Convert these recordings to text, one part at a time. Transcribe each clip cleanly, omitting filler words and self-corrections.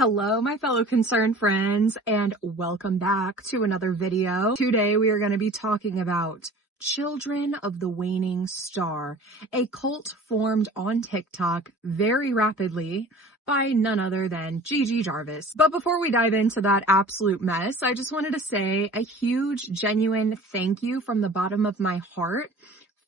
Hello, my fellow concerned friends, and welcome back to another video. Today, we are going to be talking about Children of the Waning Star, a cult formed on TikTok very rapidly by none other than Gigi Jarvis. But before we dive into that absolute mess, I just wanted to say a huge, genuine thank you from the bottom of my heart.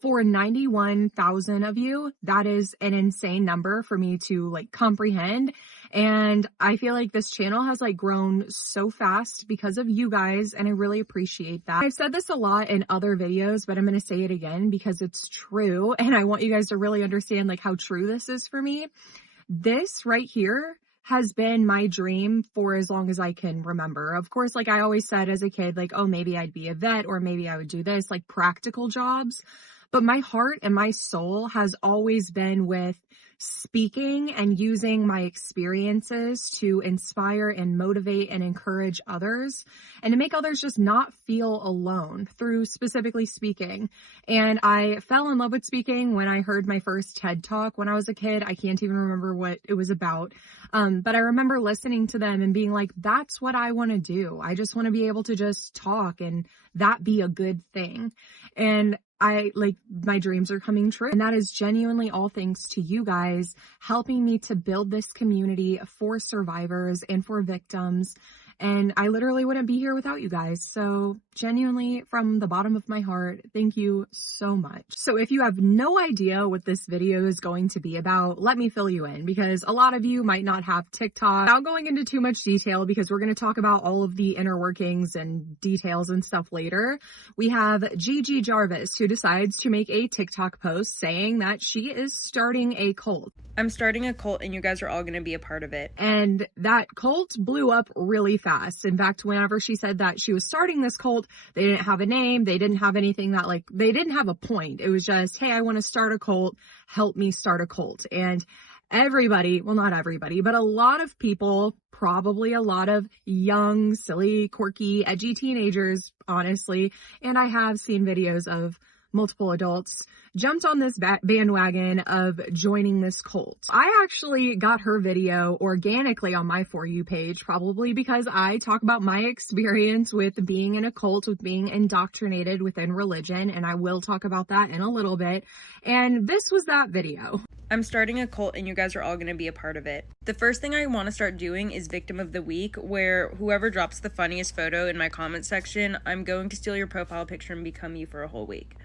For 91,000 of you, that is an insane number for me to comprehend. And I feel like this channel has grown so fast because of you guys, and I really appreciate that. I've said this a lot in other videos, but I'm going to say it again because it's true. And I want you guys to really understand how true this is for me. This right here has been my dream for as long as I can remember. Of course, I always said as a kid, oh, maybe I'd be a vet or maybe I would do this, practical jobs. But my heart and my soul has always been with speaking and using my experiences to inspire and motivate and encourage others and to make others just not feel alone through specifically speaking. And I fell in love with speaking when I heard my first TED Talk when I was a kid. I can't even remember what it was about. But I remember listening to them and being like, that's what I want to do. I just want to be able to just talk and that be a good thing. And my dreams are coming true. And that is genuinely all thanks to you guys helping me to build this community for survivors and for victims. And I literally wouldn't be here without you guys. So genuinely, from the bottom of my heart, thank you so much. So if you have no idea what this video is going to be about, let me fill you in, because a lot of you might not have TikTok. Without going into too much detail, because we're going to talk about all of the inner workings and details and stuff later. We have Gigi Jarvis, who decides to make a TikTok post saying that she is starting a cult. I'm starting a cult and you guys are all going to be a part of it. And that cult blew up really fast. In fact, whenever she said that she was starting this cult, they didn't have a name. They didn't have anything that they didn't have a point. It was just, hey, I want to start a cult. Help me start a cult. And everybody, well, not everybody, but a lot of people, probably a lot of young, silly, quirky, edgy teenagers, honestly. And I have seen videos of multiple adults jumped on this bandwagon of joining this cult. I actually got her video organically on my For You page, probably because I talk about my experience with being in a cult, with being indoctrinated within religion, and I will talk about that in a little bit. And this was that video. I'm starting a cult and you guys are all going to be a part of it. The first thing I want to start doing is Victim of the Week, where whoever drops the funniest photo in my comment section, I'm going to steal your profile picture and become you for a whole week.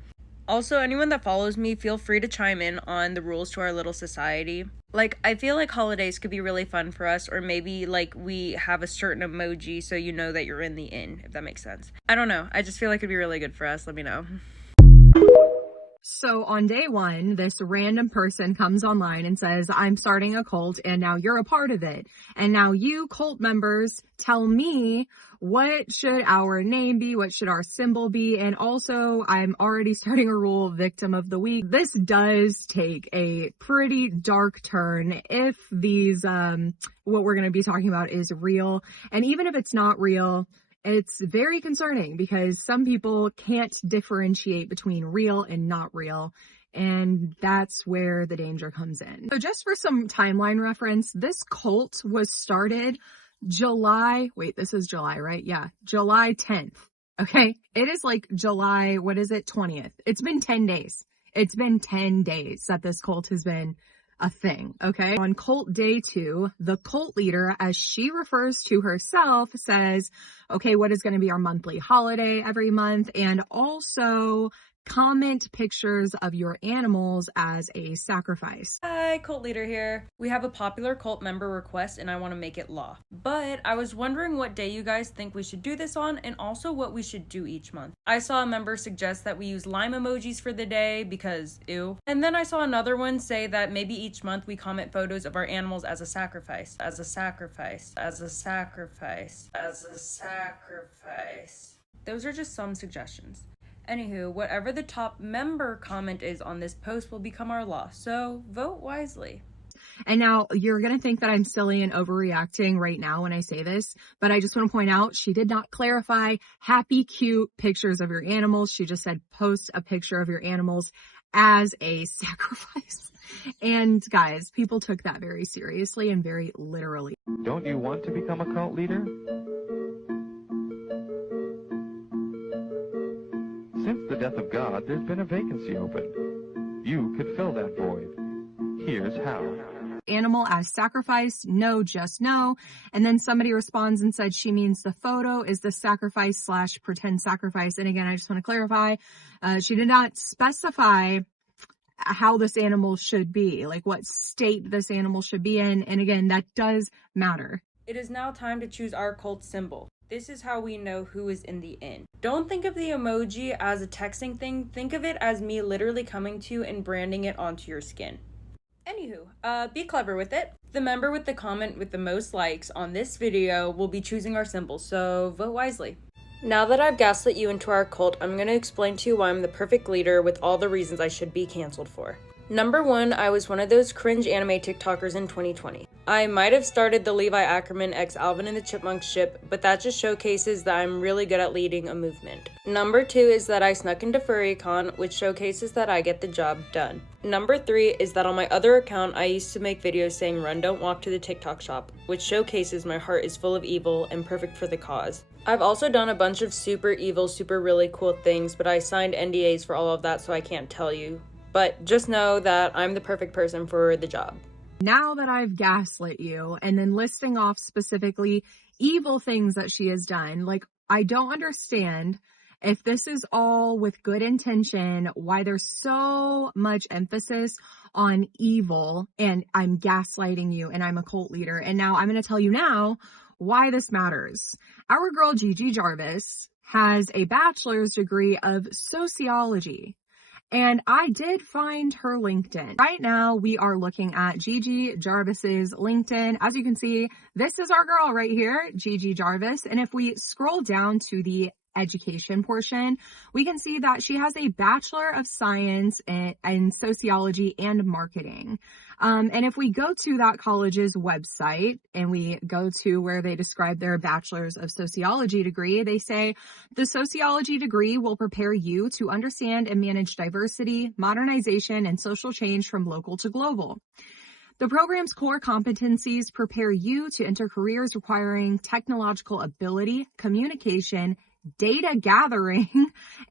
Also, anyone that follows me, feel free to chime in on the rules to our little society. I feel like holidays could be really fun for us, or maybe we have a certain emoji so you know that you're in the inn, if that makes sense. I don't know. I just feel like it'd be really good for us. Let me know. So on day one, this random person comes online and says, I'm starting a cult and now you're a part of it. And now you cult members tell me what should our name be? What should our symbol be? And also I'm already starting a rule, Victim of the Week. This does take a pretty dark turn if these, what we're going to be talking about is real. And even if it's not real, it's very concerning because some people can't differentiate between real and not real. And that's where the danger comes in. So just for some timeline reference, this cult was started July 10th. Okay. It is July, 20th. It's been 10 days. It's been 10 days that this cult has been a thing, okay? On cult day 2, the cult leader, as she refers to herself, says, okay, what is going to be our monthly holiday every month? And also comment pictures of your animals as a sacrifice. Hi, cult leader here. We have a popular cult member request and I want to make it law. But I was wondering what day you guys think we should do this on and also what we should do each month. I saw a member suggest that we use lime emojis for the day because ew. And then I saw another one say that maybe each month we comment photos of our animals as a sacrifice. As a sacrifice. As a sacrifice. As a sacrifice. Those are just some suggestions. Anywho, whatever the top member comment is on this post will become our law, so vote wisely. And now you're going to think that I'm silly and overreacting right now when I say this, but I just want to point out she did not clarify happy, cute pictures of your animals. She just said post a picture of your animals as a sacrifice. And guys, people took that very seriously and very literally. Don't you want to become a cult leader? Since the death of God, there's been a vacancy open. You could fill that void. Here's how. Animal as sacrifice? No, just no. And then somebody responds and said she means the photo is the sacrifice / pretend sacrifice. And again, I just want to clarify, she did not specify how this animal should be, like what state this animal should be in. And again, that does matter. It is now time to choose our cult symbol. This is how we know who is in the inn. Don't think of the emoji as a texting thing. Think of it as me literally coming to you and branding it onto your skin. Anywho, be clever with it. The member with the comment with the most likes on this video will be choosing our symbol, so vote wisely. Now that I've gaslit you into our cult, I'm going to explain to you why I'm the perfect leader with all the reasons I should be canceled for. Number 1, I was one of those cringe anime TikTokers in 2020. I might have started the Levi Ackerman x Alvin and the Chipmunks ship, but that just showcases that I'm really good at leading a movement. Number 2 is that I snuck into FurryCon, which showcases that I get the job done. Number 3 is that on my other account, I used to make videos saying run, don't walk to the TikTok shop, which showcases my heart is full of evil and perfect for the cause. I've also done a bunch of super evil, super really cool things, but I signed NDAs for all of that, so I can't tell you. But just know that I'm the perfect person for the job. Now that I've gaslit you and then listing off specifically evil things that she has done, like, I don't understand if this is all with good intention, why there's so much emphasis on evil and I'm gaslighting you and I'm a cult leader. And now I'm going to tell you now why this matters. Our girl Gigi Jarvis has a bachelor's degree of sociology. And I did find her LinkedIn. Right now, we are looking at Gigi Jarvis's LinkedIn. As you can see, this is our girl right here, Gigi Jarvis. And if we scroll down to the education portion, we can see that she has a Bachelor of Science in Sociology and Marketing. And if we go to that college's website and we go to where they describe their Bachelor's of Sociology degree, they say the sociology degree will prepare you to understand and manage diversity, modernization, and social change from local to global. The program's core competencies prepare you to enter careers requiring technological ability, communication, data gathering,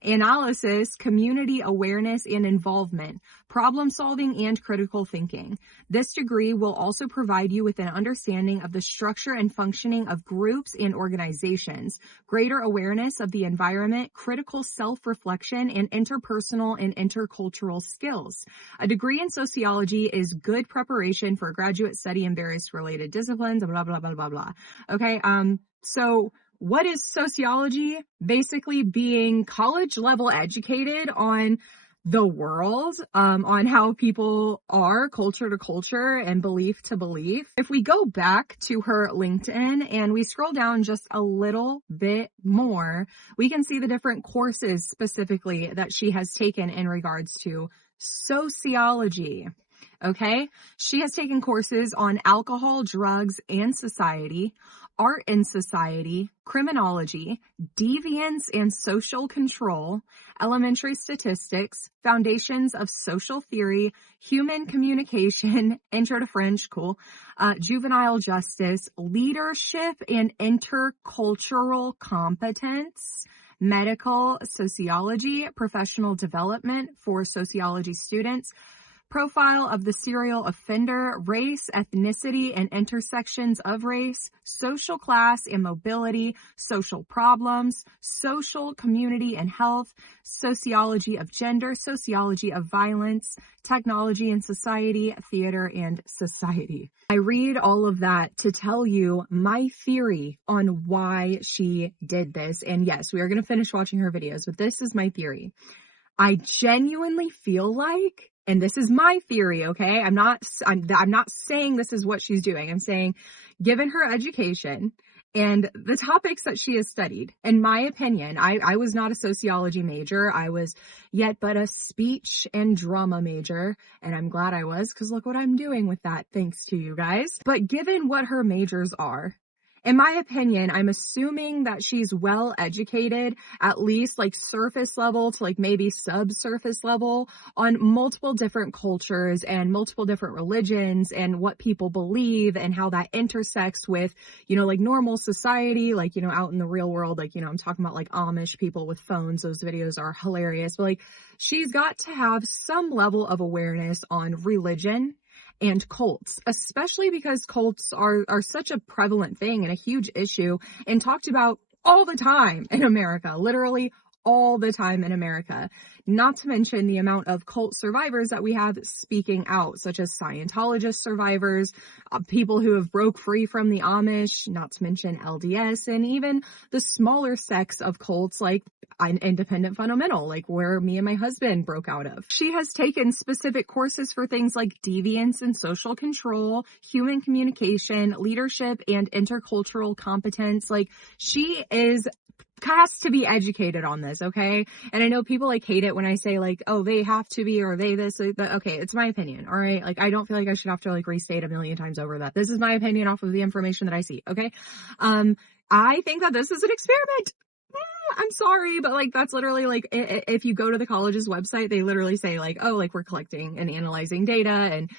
analysis, community awareness and involvement, problem solving, and critical thinking. This degree will also provide you with an understanding of the structure and functioning of groups and organizations, greater awareness of the environment, critical self-reflection, and interpersonal and intercultural skills. A degree in sociology is good preparation for a graduate study in various related disciplines, blah, blah, blah, blah, blah. Okay, so what is sociology? Basically being college level educated on the world, on how people are culture to culture and belief to belief. If we go back to her LinkedIn and we scroll down just a little bit more, we can see the different courses specifically that she has taken in regards to sociology. Okay, she has taken courses on alcohol, drugs, and society, art and society, criminology, deviance and social control, elementary statistics, foundations of social theory, human communication, intro to French, cool, juvenile justice, leadership and intercultural competence, medical sociology, professional development for sociology students, profile of the serial offender, race, ethnicity, and intersections of race, social class and mobility, social problems, social, community, and health, sociology of gender, sociology of violence, technology and society, theater and society. I read all of that to tell you my theory on why she did this. And yes, we are going to finish watching her videos, but this is my theory. I genuinely feel like, and this is my theory, okay? I'm not saying this is what she's doing. I'm saying, given her education and the topics that she has studied, in my opinion, I was not a sociology major. I was yet but a speech and drama major. And I'm glad I was, because look what I'm doing with that, thanks to you guys. But given what her majors are, in my opinion, I'm assuming that she's well educated, at least like surface level to like maybe subsurface level on multiple different cultures and multiple different religions and what people believe and how that intersects with, like normal society, like, out in the real world, like, I'm talking about like Amish people with phones. Those videos are hilarious. But like, she's got to have some level of awareness on religion and cults, especially because cults are such a prevalent thing and a huge issue and talked about all the time in America, literally all the time in America. Not to mention the amount of cult survivors that we have speaking out, such as Scientologist survivors, people who have broke free from the Amish, not to mention LDS, and even the smaller sects of cults like an Independent Fundamental, like where me and my husband broke out of. She has taken specific courses for things like deviance and social control, human communication, leadership, and intercultural competence. Like, she has to be educated on this, okay? And I know people like hate it when I say like, oh, they have to be, or they this, or that. Okay, it's my opinion, all right? Like, I don't feel like I should have to like restate a million times over that. This is my opinion off of the information that I see, okay? I think that this is an experiment. I'm sorry, but like, that's literally like, if you go to the college's website, they literally say like, oh, like we're collecting and analyzing data and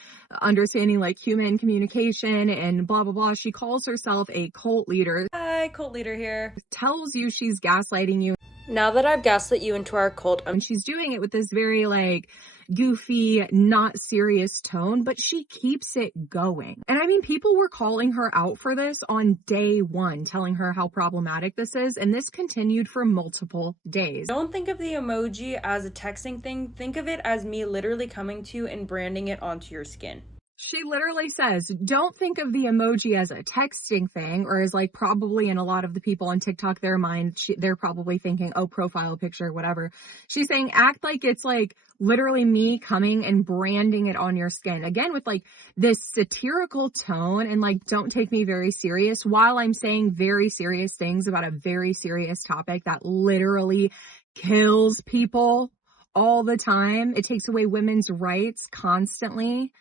understanding like human communication and blah, blah, blah. She calls herself a cult leader. Hi, cult leader here. Tells you she's gaslighting you. Now that I've gaslit you into our cult, And she's doing it with this very like goofy, not serious tone, but she keeps it going. And I mean, people were calling her out for this on day one, telling her how problematic this is. And this continued for multiple days. Don't think of the emoji as a texting thing. Think of it as me literally coming to you and branding it onto your skin. She literally says, don't think of the emoji as a texting thing, or as like probably in a lot of the people on TikTok, their mind, they're probably thinking, oh, profile picture, whatever. She's saying, act like it's like literally me coming and branding it on your skin. Again, with like this satirical tone and like, don't take me very serious while I'm saying very serious things about a very serious topic that literally kills people all the time. It takes away women's rights constantly.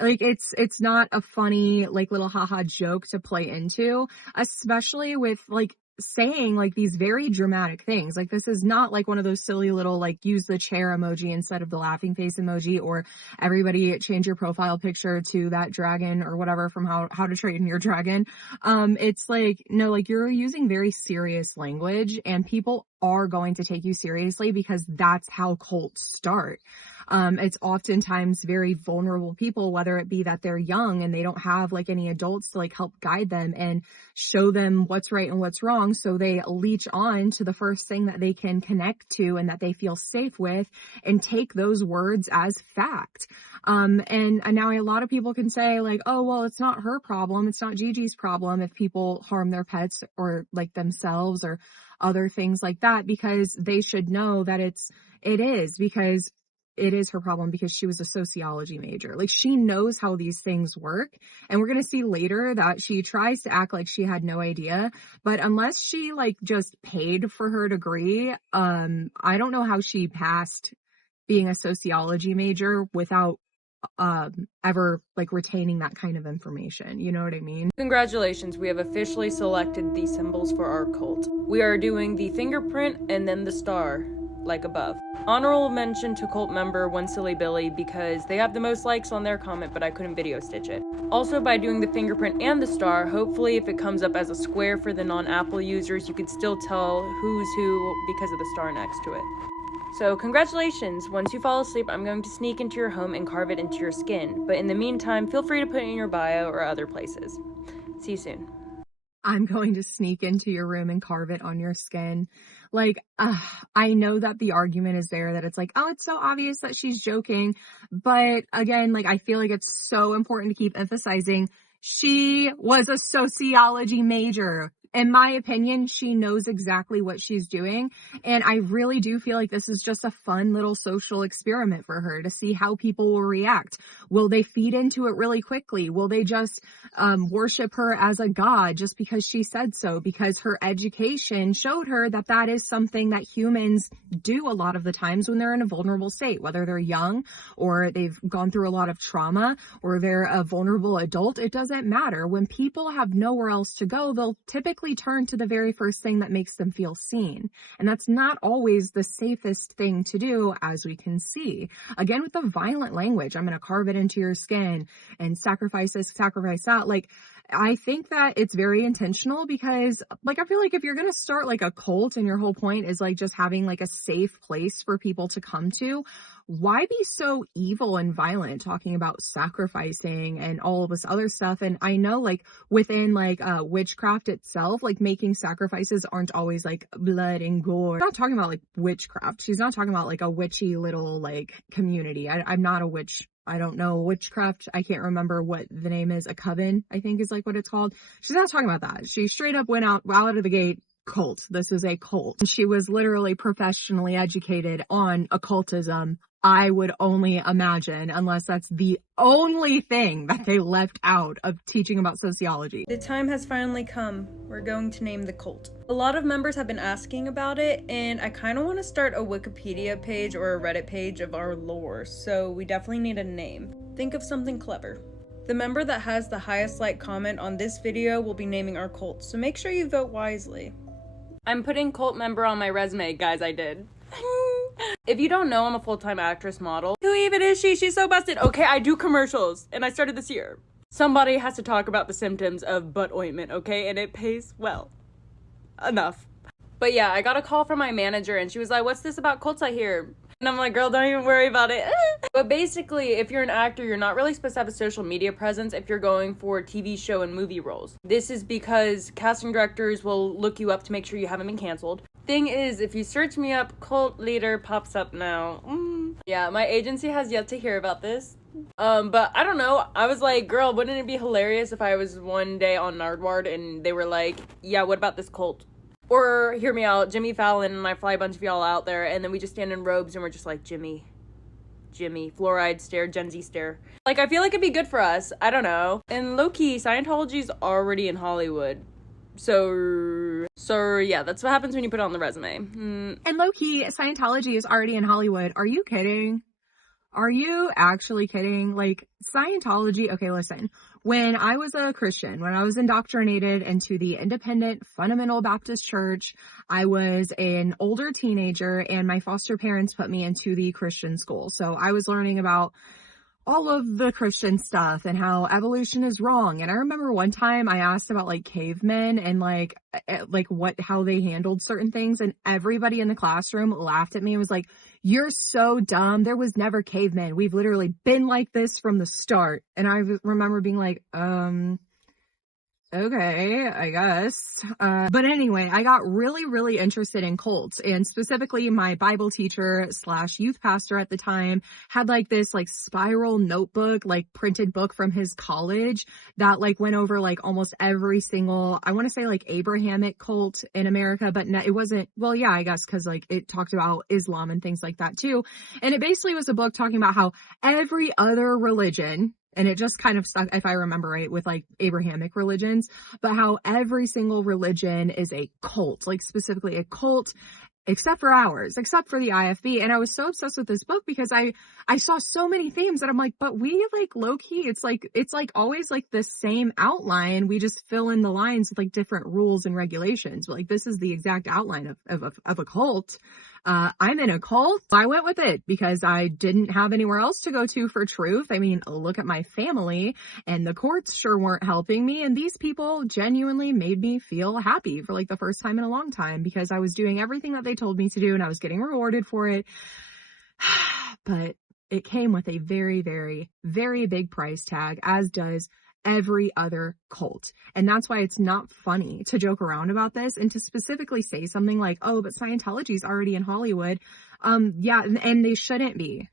Like, it's not a funny, like, little haha joke to play into, especially with, like, saying, like, these very dramatic things. Like, this is not, like, one of those silly little, like, use the chair emoji instead of the laughing face emoji, or everybody change your profile picture to that dragon or whatever from How to Train Your Dragon. It's like, no, like, you're using very serious language, and people are going to take you seriously because that's how cults start. It's oftentimes very vulnerable people, whether it be that they're young and they don't have like any adults to like help guide them and show them what's right and what's wrong. So they leech on to the first thing that they can connect to and that they feel safe with and take those words as fact. And now a lot of people can say like, oh, well, it's not her problem. It's not Gigi's problem if people harm their pets or like themselves or other things like that, because they should know that it is her problem because she was a sociology major. Like, she knows how these things work. And we're going to see later that she tries to act like she had no idea. But unless she like just paid for her degree, I don't know how she passed being a sociology major without ever like retaining that kind of information. You know what I mean? Congratulations, we have officially selected the symbols for our cult. We are doing the fingerprint and then the star, like above. Honorable mention to cult member One Silly Billy because they have the most likes on their comment, but I couldn't video stitch it. Also, by doing the fingerprint and the star, hopefully if it comes up as a square for the non-Apple users, you could still tell who's who because of the star next to it. So congratulations, once you fall asleep, I'm going to sneak into your home and carve it into your skin. But in the meantime, feel free to put it in your bio or other places. See you soon. I'm going to sneak into your room and carve it on your skin. Like, I know that the argument is there that it's like, oh, it's so obvious that she's joking. But again, like, I feel like it's so important to keep emphasizing she was a sociology major. In my opinion, she knows exactly what she's doing. And I really do feel like this is just a fun little social experiment for her to see how people will react. Will they feed into it really quickly? Will they just worship her as a god just because she said so? Because her education showed her that that is something that humans do a lot of the times when they're in a vulnerable state, whether they're young or they've gone through a lot of trauma or they're a vulnerable adult. It doesn't matter. When people have nowhere else to go, they'll typically turn to the very first thing that makes them feel seen. And that's not always the safest thing to do, as we can see. Again, with the violent language, I'm going to carve it into your skin and sacrifice this, sacrifice that. Like, I think that it's very intentional because, like, I feel like if you're going to start like a cult and your whole point is like just having like a safe place for people to come to, why be so evil and violent talking about sacrificing and all of this other stuff? And I know like within like witchcraft itself, like making sacrifices aren't always like blood and gore. I'm not talking about like witchcraft. She's not talking about like a witchy little like community. I'm not a witch. I don't know witchcraft. I can't remember what the name is. A coven, I think is like what it's called. She's not talking about that. She straight up went out of the gate. Cult. This is a cult. She was literally professionally educated on occultism. I would only imagine, unless that's the only thing that they left out of teaching about sociology. The time has finally come. We're going to name the cult. A lot of members have been asking about it, and I kind of want to start a Wikipedia page or a Reddit page of our lore, so we definitely need a name. Think of something clever. The member that has the highest like comment on this video will be naming our cult, so make sure you vote wisely. I'm putting cult member on my resume, guys, I did. If you don't know, I'm a full-time actress model. Who even is she? She's so busted. Okay, I do commercials, and I started this year. Somebody has to talk about the symptoms of butt ointment, okay? And it pays well. Enough. But yeah, I got a call from my manager, and she was like, what's this about cults I hear? And I'm like, girl, don't even worry about it. But basically, if you're an actor, you're not really supposed to have a social media presence if you're going for TV show and movie roles. This is because casting directors will look you up to make sure you haven't been canceled. Thing is, if you search me up, cult leader pops up now. Yeah, my agency has yet to hear about this. But I don't know. I was like, girl, wouldn't it be hilarious if I was one day on Nardwuar and they were like, yeah, what about this cult? Or, hear me out, Jimmy Fallon and I fly a bunch of y'all out there and then we just stand in robes and we're just like, Jimmy, fluoride stare, Gen Z stare. Like, I feel like it'd be good for us. I don't know. And low-key, Scientology's already in Hollywood. So yeah, that's what happens when you put it on the resume. And low-key, Scientology is already in Hollywood. Are you kidding? Are you actually kidding? Like, Scientology, okay, listen. When I was a Christian, when I was indoctrinated into the independent fundamental Baptist church, I was an older teenager and my foster parents put me into the Christian school. So I was learning about all of the Christian stuff and how evolution is wrong. And I remember one time I asked about like cavemen and like how they handled certain things. And everybody in the classroom laughed at me and was like, you're so dumb. There was never cavemen. We've literally been like this from the start. And I remember being like, okay, I guess. But anyway, I got really, really interested in cults, and specifically my Bible teacher / youth pastor at the time had like this like spiral notebook, like printed book from his college that like went over like almost every single, I want to say like Abrahamic cult in America, but it wasn't, well, yeah, I guess, cause like it talked about Islam and things like that too. And it basically was a book talking about how every other religion, and it just kind of stuck, if I remember right, with like Abrahamic religions, but how every single religion is a cult, like specifically a cult, except for ours, except for the IFB. And I was so obsessed with this book because I saw so many themes that I'm like, but we like low key, it's like always like the same outline. We just fill in the lines with like different rules and regulations. But like, this is the exact outline of a cult. I'm in a cult. I went with it because I didn't have anywhere else to go to for truth. I mean, look at my family, and the courts sure weren't helping me. And these people genuinely made me feel happy for like the first time in a long time because I was doing everything that they told me to do and I was getting rewarded for it. But it came with a very, very, very big price tag, as does every other cult. And that's why it's not funny to joke around about this and to specifically say something like, oh, but Scientology is already in Hollywood. Yeah, and they shouldn't be.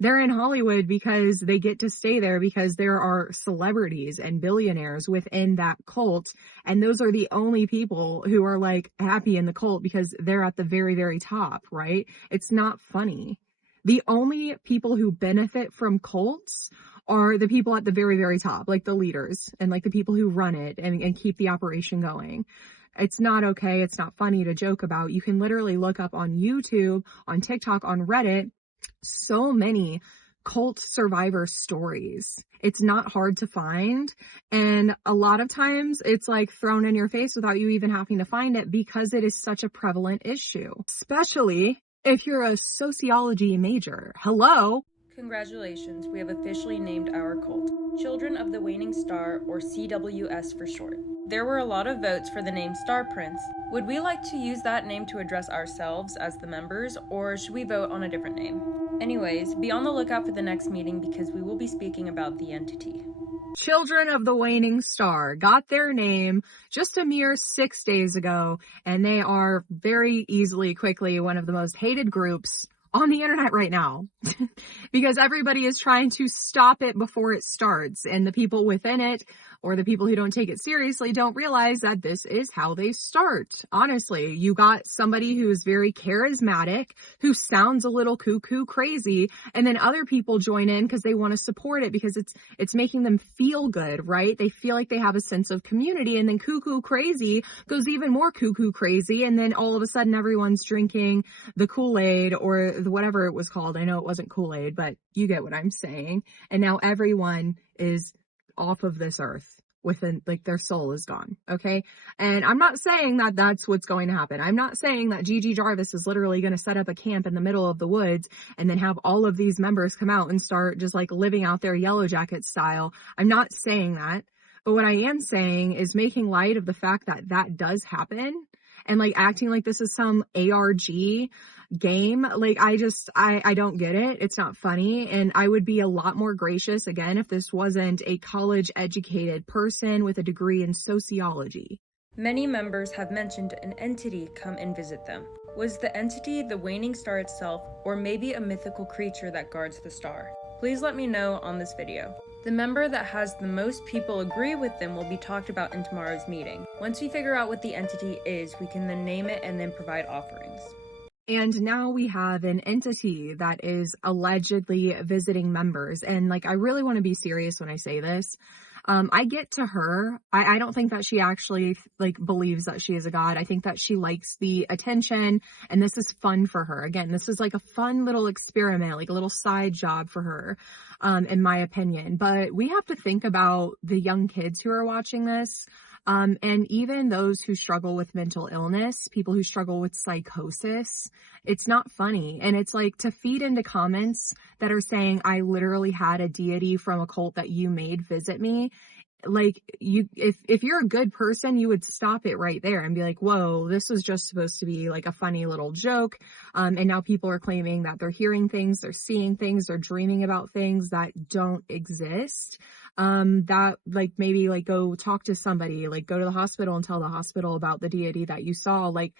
They're in Hollywood because they get to stay there because there are celebrities and billionaires within that cult. And those are the only people who are like happy in the cult because they're at the very, very top, right? It's not funny. The only people who benefit from cults are the people at the very, very top, like the leaders and like the people who run it and keep the operation going. It's not okay. It's not funny to joke about. You can literally look up on YouTube, on TikTok, on Reddit, so many cult survivor stories. It's not hard to find. And a lot of times it's like thrown in your face without you even having to find it because it is such a prevalent issue, especially if you're a sociology major. Hello. Congratulations, we have officially named our cult Children of the Waning Star, or CWS for short. There were a lot of votes for the name Star Prince. Would we like to use that name to address ourselves as the members, or should we vote on a different name? Anyways, be on the lookout for the next meeting because we will be speaking about the entity. Children of the Waning Star got their name just a mere 6 days ago, and they are very easily, quickly one of the most hated groups on the internet right now because everybody is trying to stop it before it starts, and the people within it or the people who don't take it seriously don't realize that this is how they start. Honestly, you got somebody who's very charismatic, who sounds a little cuckoo crazy, and then other people join in because they want to support it because it's making them feel good, right? They feel like they have a sense of community, and then cuckoo crazy goes even more cuckoo crazy, and then all of a sudden everyone's drinking the Kool-Aid or whatever it was called. I know it wasn't Kool-Aid, but you get what I'm saying. And now everyone is off of this earth within, like, their soul is gone. Okay. And I'm not saying that that's what's going to happen. I'm not saying that Gigi Jarvis is literally going to set up a camp in the middle of the woods and then have all of these members come out and start just like living out their Yellow Jacket style. I'm not saying that. But what I am saying is making light of the fact that that does happen and like acting like this is some ARG game. Like, I don't get it. It's not funny. And I would be a lot more gracious again if this wasn't a college educated person with a degree in sociology. Many members have mentioned an entity come and visit them. Was the entity the waning star itself, or maybe a mythical creature that guards the star? Please let me know on this video. The member that has the most people agree with them will be talked about in tomorrow's meeting. Once we figure out what the entity is, we can then name it and then provide offerings. And now we have an entity that is allegedly visiting members. And like, I really want to be serious when I say this. I get to her. I don't think that she actually like believes that she is a god. I think that she likes the attention and this is fun for her. Again, this is like a fun little experiment, like a little side job for her, in my opinion. But we have to think about the young kids who are watching this. And even those who struggle with mental illness, people who struggle with psychosis, it's not funny. And it's like to feed into comments that are saying, I literally had a deity from a cult that you made visit me. Like, if you're a good person, you would stop it right there and be like, whoa, this was just supposed to be like a funny little joke. And now people are claiming that they're hearing things, they're seeing things, they're dreaming about things that don't exist. That like maybe like go talk to somebody, like go to the hospital and tell the hospital about the deity that you saw. Like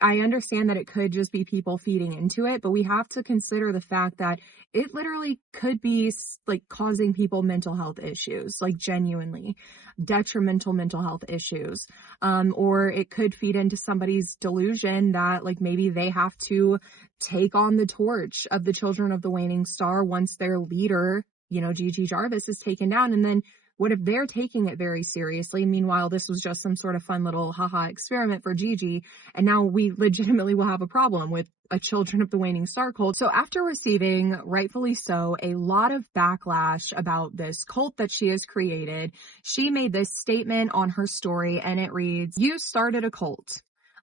I understand that it could just be people feeding into it, but we have to consider the fact that it literally could be like causing people mental health issues, like genuinely detrimental mental health issues. Or it could feed into somebody's delusion that like maybe they have to take on the torch of the Children of the Waning Star once their leader, you know, Gigi Jarvis, is taken down. And then what if they're taking it very seriously? Meanwhile, this was just some sort of fun little haha experiment for Gigi. And now we legitimately will have a problem with a Children of the Waning Star cult. So after receiving, rightfully so, a lot of backlash about this cult that she has created, she made this statement on her story, and it reads, "You started a cult.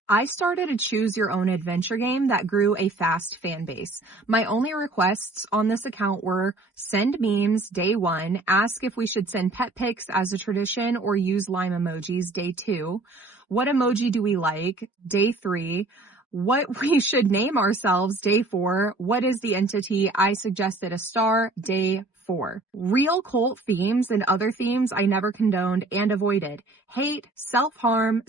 I started a choose your own adventure game that grew a fast fan base. My only requests on this account were send memes day 1, ask if we should send pet pics as a tradition or use lime emojis day 2, what emoji do we like day 3, what we should name ourselves day 4, what is the entity, I suggested a star day 4. Real cult themes and other themes I never condoned and avoided. Hate, self-harm,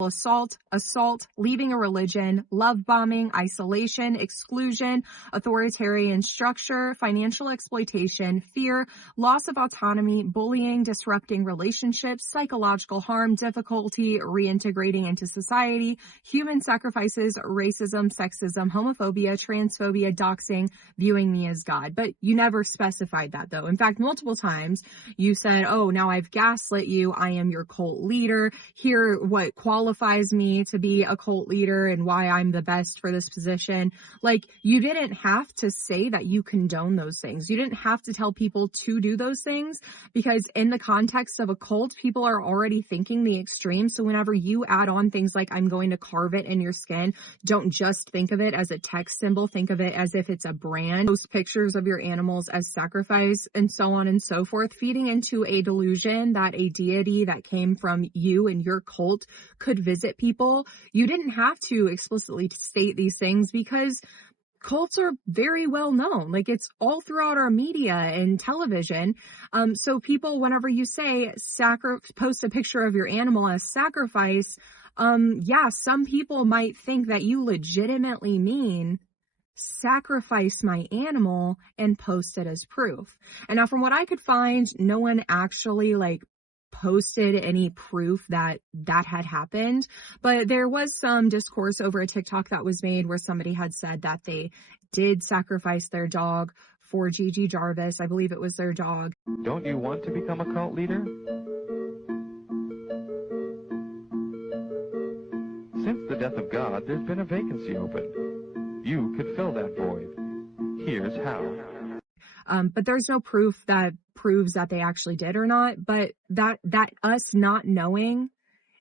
assault, leaving a religion, love bombing, isolation, exclusion, authoritarian structure, financial exploitation, fear, loss of autonomy, bullying, disrupting relationships, psychological harm, difficulty reintegrating into society, human sacrifices, racism, sexism, homophobia, transphobia, doxing, viewing me as God. But you never specified that though. In fact, multiple times you said, oh, now I've gaslit you. I am your cult leader. Here, what qualifies me to be a cult leader and why I'm the best for this position. Like, you didn't have to say that you condone those things. You didn't have to tell people to do those things, because in the context of a cult, people are already thinking the extreme. So whenever you add on things like, I'm going to carve it in your skin, don't just think of it as a text symbol. Think of it as if it's a brand. Post pictures of your animals as sacrifice and so on and so forth, feeding into a delusion that a deity that came from you and your cult could visit people. You didn't have to explicitly state these things because cults are very well known. Like, it's all throughout our media and television. So people, whenever you say post a picture of your animal as sacrifice, yeah, some people might think that you legitimately mean sacrifice my animal and post it as proof. And now from what I could find, no one actually posted any proof that that had happened, but there was some discourse over a TikTok that was made where somebody had said that they did sacrifice their dog for Gigi Jarvis. I believe it was their dog. Don't you want to become a cult leader? Since the death of God, there's been a vacancy open. You could fill that void. Here's how. But there's no proof that proves that they actually did or not. But that us not knowing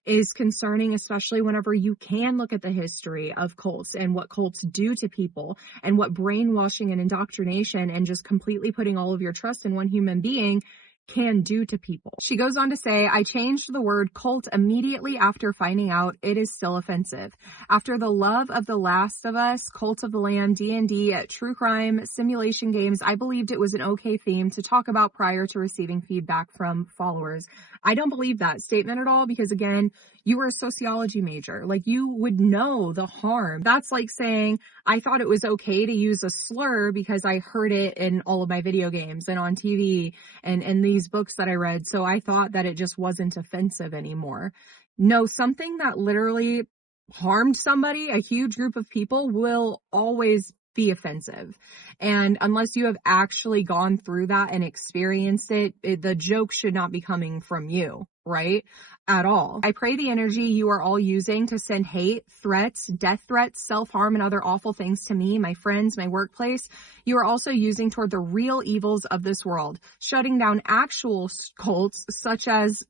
is concerning, especially whenever you can look at the history of cults and what cults do to people and what brainwashing and indoctrination and just completely putting all of your trust in one human being can do to people. She goes on to say, I changed the word cult immediately after finding out it is still offensive. After the love of The Last of Us, Cult of the Lamb, D&D, true crime, simulation games, I believed it was an okay theme to talk about prior to receiving feedback from followers. I don't believe that statement at all because, again, you were a sociology major. Like, you would know the harm. That's like saying, I thought it was okay to use a slur because I heard it in all of my video games and on TV and these books that I read. So I thought that it just wasn't offensive anymore. No, something that literally harmed somebody, a huge group of people, will always be offensive. And unless you have actually gone through that and experienced it, the joke should not be coming from you, right? At all. I pray the energy you are all using to send hate, threats, death threats, self-harm, and other awful things to me, my friends, my workplace, you are also using toward the real evils of this world, shutting down actual cults such as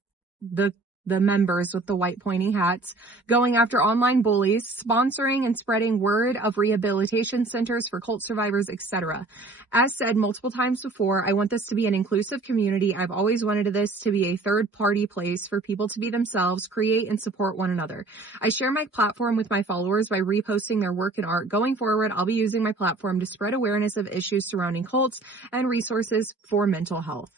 the members with the white pointy hats, going after online bullies, sponsoring and spreading word of rehabilitation centers for cult survivors, etc. As said multiple times before, I want this to be an inclusive community. I've always wanted this to be a third-party place for people to be themselves, create, and support one another. I share my platform with my followers by reposting their work and art. Going forward, I'll be using my platform to spread awareness of issues surrounding cults and resources for mental health.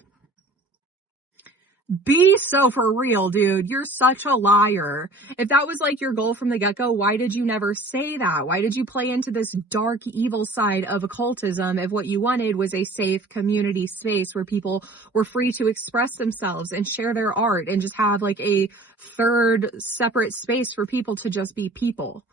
Be so for real, dude. You're such a liar. If that was your goal from the get-go, why did you never say that? Why did you play into this dark, evil side of occultism if what you wanted was a safe community space where people were free to express themselves and share their art and just have a third separate space for people to just be people?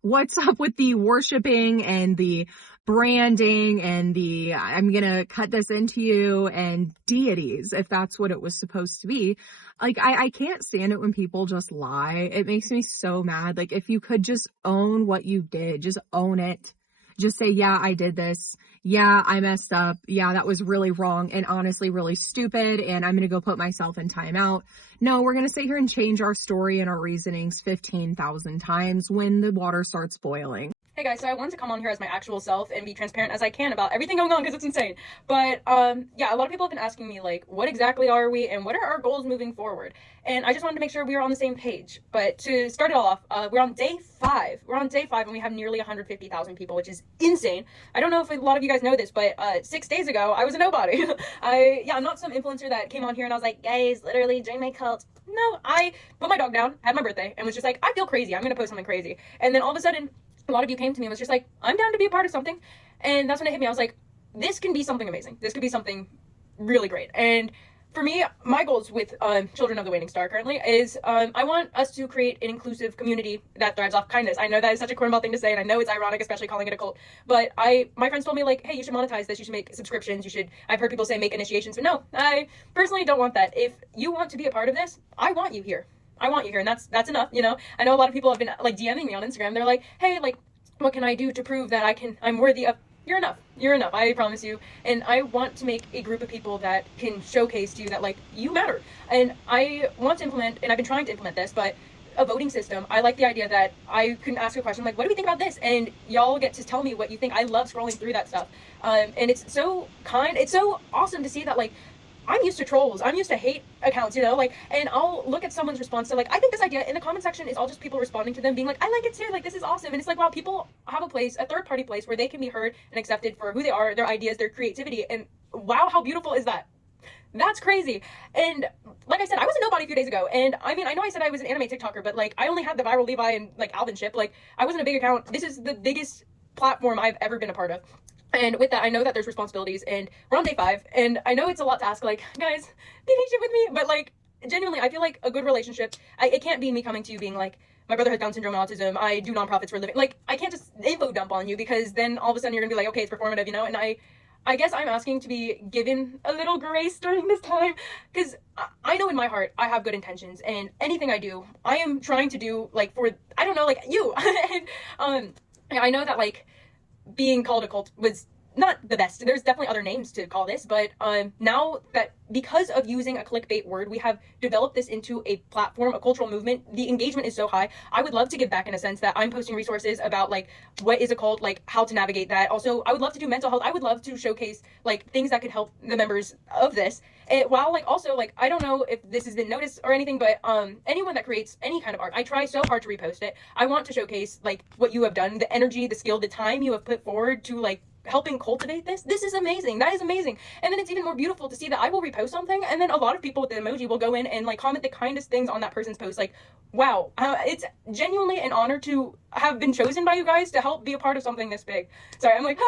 What's up with the worshiping and the branding and the I'm gonna cut this into you and deities, if that's what it was supposed to be? I can't stand it when people just lie. It makes me so mad. If you could just own what you did, just own it. Just say, yeah, I did this. Yeah, I messed up. Yeah, that was really wrong and honestly really stupid, and I'm going to go put myself in timeout. No, we're going to sit here and change our story and our reasonings 15,000 times when the water starts boiling. Hey guys, so I wanted to come on here as my actual self and be transparent as I can about everything going on because it's insane. But yeah, a lot of people have been asking me what exactly are we and what are our goals moving forward? And I just wanted to make sure we were on the same page. But to start it all off, we're on day 5. We're on day 5 and we have nearly 150,000 people, which is insane. I don't know if a lot of you guys know this, but 6 days ago, I was a nobody. I'm not some influencer that came on here and I was like, guys, literally join my cult. no, I put my dog down, had my birthday, and was just like, I feel crazy. I'm going to post something crazy. And then all of a sudden, a lot of you came to me and was just like, I'm down to be a part of something. And that's when it hit me. I was like, this can be something amazing. This could be something really great. And for me, my goals with Children of the Waning Star currently is I want us to create an inclusive community that thrives off kindness. I know that is such a cornball thing to say, and I know it's ironic, especially calling it a cult. But my friends told me, like, hey, you should monetize this. You should make subscriptions. I've heard people say make initiations, but no, I personally don't want that. If you want to be a part of this, I want you here. I want you here, and that's enough, you know? I know a lot of people have been, like, DMing me on Instagram. They're like, hey, like, what can I do to prove that I'm worthy of... You're enough. You're enough. I promise you. And I want to make a group of people that can showcase to you that, like, you matter. And I want to implement, and I've been trying to implement this, but a voting system. I like the idea that I can ask a question like, what do we think about this? And y'all get to tell me what you think. I love scrolling through that stuff. And it's so kind. It's so awesome to see that, like, I'm used to trolls. I'm used to hate accounts, you know, like, and I'll look at someone's response to, like, I think this idea in the comment section is all just people responding to them being like, I like it too, like, this is awesome. And it's like, wow, people have a place, a third-party place where they can be heard and accepted for who they are, their ideas, their creativity. And wow, how beautiful is that? That's crazy. And like I said, I was a nobody a few days ago. And I mean, I know I said I was an anime TikToker, but, like, I only had the viral Levi and, like, Alvin ship. Like, I wasn't a big account. This is the biggest platform I've ever been a part of. And with that, I know that there's responsibilities, and we're on day 5, and I know it's a lot to ask, like, guys, be patient with me, but, like, genuinely, I feel like a good relationship, it can't be me coming to you being like, my brother has Down syndrome and autism, I do nonprofits for a living. Like, I can't just info dump on you, because then all of a sudden you're gonna be like, okay, it's performative, you know? And I guess I'm asking to be given a little grace during this time, because I know in my heart I have good intentions, and anything I do, I am trying to do, like, for, I don't know, like, you. And, I know that, like, being called a cult was not the best. There's definitely other names to call this, but now that because of using a clickbait word, we have developed this into a platform, a cultural movement. The engagement is so high. I would love to give back in a sense that I'm posting resources about, like, what is a cult, like, how to navigate that. Also, I would love to do mental health. I would love to showcase, like, things that could help the members of this. And while, like, also, like, I don't know if this has been noticed or anything, but anyone that creates any kind of art, I try so hard to repost it. I want to showcase, like, what you have done, the energy, the skill, the time you have put forward to, like, helping cultivate this. This is amazing. That is amazing. And then it's even more beautiful to see that I will repost something, and then a lot of people with the emoji will go in and, like, comment the kindest things on that person's post. Like, wow, it's genuinely an honor to have been chosen by you guys to help be a part of something this big. Sorry, I'm like,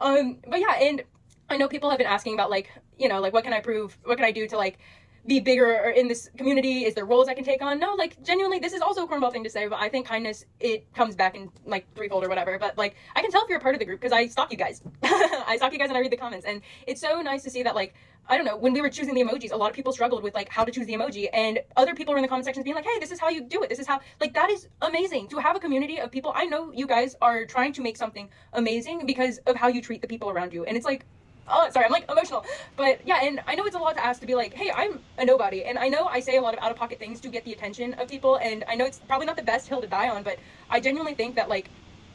but yeah, and I know people have been asking about, like, you know, like, what can I prove? What can I do to, like, be bigger in this community? Is there roles I can take on? No, like, genuinely, this is also a cornball thing to say, but I think kindness, it comes back in, like, threefold or whatever. But, like, I can tell if you're a part of the group because I stalk you guys. I stalk you guys and I read the comments, and it's so nice to see that, like, I don't know, when we were choosing the emojis, a lot of people struggled with, like, how to choose the emoji, and other people were in the comment sections being like, hey, this is how you do it. This is how, like, that is amazing to have a community of people. I know you guys are trying to make something amazing because of how you treat the people around you, and it's like, oh, sorry, I'm, like, emotional. But yeah, and I know it's a lot to ask to be like, hey, I'm a nobody. And I know I say a lot of out-of-pocket things to get the attention of people, and I know it's probably not the best hill to die on, but I genuinely think that, like,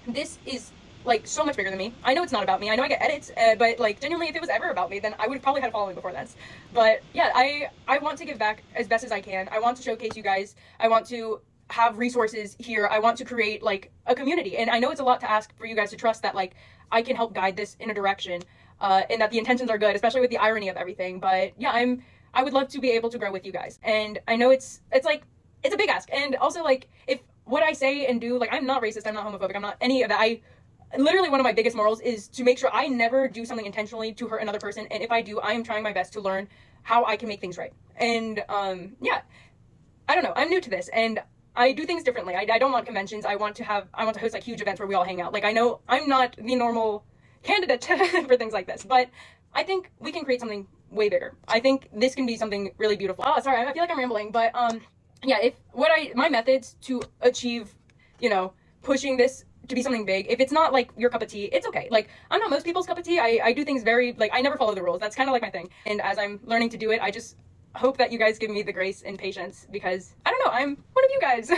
this is, like, so much bigger than me. I know it's not about me. I know I get edits, but, like, genuinely, if it was ever about me, then I would have probably had a following before this. But yeah, I want to give back as best as I can. I want to showcase you guys. I want to have resources here. I want to create, like, a community. And I know it's a lot to ask for you guys to trust that, like, I can help guide this in a direction. And that the intentions are good, especially with the irony of everything. But yeah, I would love to be able to grow with you guys. And I know it's like, it's a big ask. And also, like, if what I say and do, like, I'm not racist, I'm not homophobic, I'm not any of that. Literally one of my biggest morals is to make sure I never do something intentionally to hurt another person. And if I do, I am trying my best to learn how I can make things right. And yeah, I don't know, I'm new to this, and I do things differently. I don't want conventions. I want to host, like, huge events where we all hang out. Like, I know I'm not the normal candidate for things like this, but I think we can create something way bigger. I think this can be something really beautiful. Oh, sorry, I feel like I'm rambling, but yeah, my methods to achieve, you know, pushing this to be something big, if it's not, like, your cup of tea, it's okay. Like, I'm not most people's cup of tea. I do things very, like, I never follow the rules. That's kind of like my thing. And as I'm learning to do it, I just hope that you guys give me the grace and patience, because I don't know, I'm one of you guys.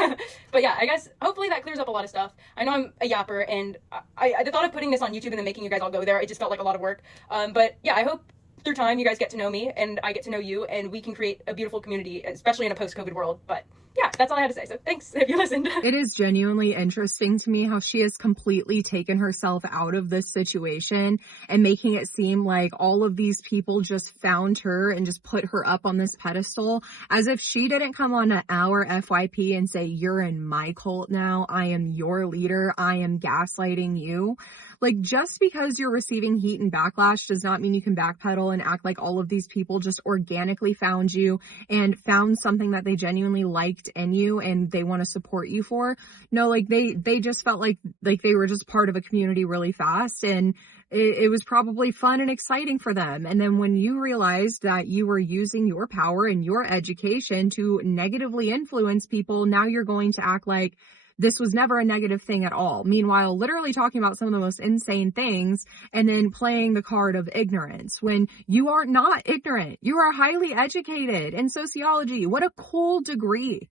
But yeah, I guess hopefully that clears up a lot of stuff. I know I'm a yapper, and the thought of putting this on YouTube and then making you guys all go there, it just felt like a lot of work. But yeah, I hope through time you guys get to know me and I get to know you, and we can create a beautiful community, especially in a post-COVID world. But yeah, that's all I had to say. So thanks if you listened. It is genuinely interesting to me how she has completely taken herself out of this situation and making it seem like all of these people just found her and just put her up on this pedestal, as if she didn't come on our FYP and say, you're in my cult now, I am your leader, I am gaslighting you. Like, just because you're receiving heat and backlash does not mean you can backpedal and act like all of these people just organically found you and found something that they genuinely liked in you and they want to support you for. No, like they just felt like they were just part of a community really fast, and it was probably fun and exciting for them. And then when you realized that you were using your power and your education to negatively influence people, now you're going to act like this was never a negative thing at all. Meanwhile, literally talking about some of the most insane things and then playing the card of ignorance when you are not ignorant. You are highly educated in sociology. What a cool degree.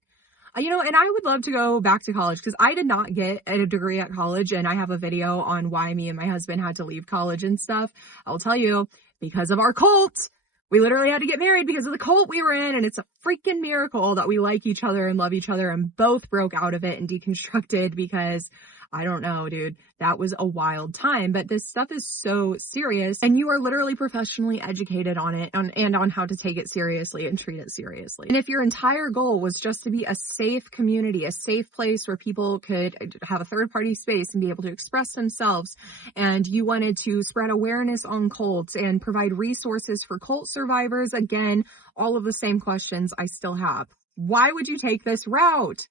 You know, and I would love to go back to college because I did not get a degree at college, and I have a video on why me and my husband had to leave college and stuff. I'll tell you, because of our cult. We literally had to get married because of the cult we were in, and it's a freaking miracle that we like each other and love each other and both broke out of it and deconstructed because, I don't know, dude, that was a wild time. But this stuff is so serious, and you are literally professionally educated on it and on how to take it seriously and treat it seriously. And if your entire goal was just to be a safe community, a safe place where people could have a third-party space and be able to express themselves, and you wanted to spread awareness on cults and provide resources for cult survivors, again, all of the same questions I still have. Why would you take this route?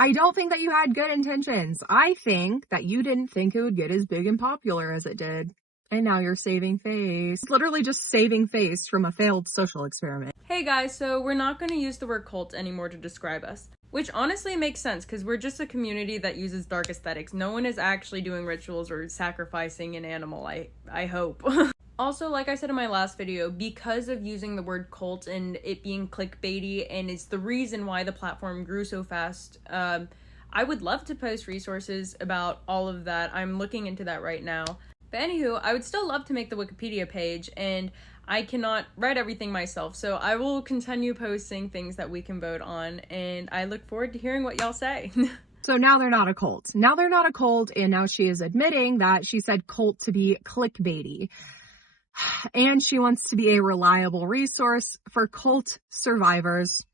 I don't think that you had good intentions. I think that you didn't think it would get as big and popular as it did. And now you're saving face. It's literally just saving face from a failed social experiment. Hey guys, so we're not going to use the word cult anymore to describe us. Which honestly makes sense because we're just a community that uses dark aesthetics. No one is actually doing rituals or sacrificing an animal, I hope. Also, like I said in my last video, because of using the word cult and it being clickbaity, and it's the reason why the platform grew so fast, I would love to post resources about all of that. I'm looking into that right now. But anywho, I would still love to make the Wikipedia page, and I cannot write everything myself, so I will continue posting things that we can vote on, and I look forward to hearing what y'all say. So now they're not a cult. Now they're not a cult, and now she is admitting that she said cult to be clickbaity. And she wants to be a reliable resource for cult survivors.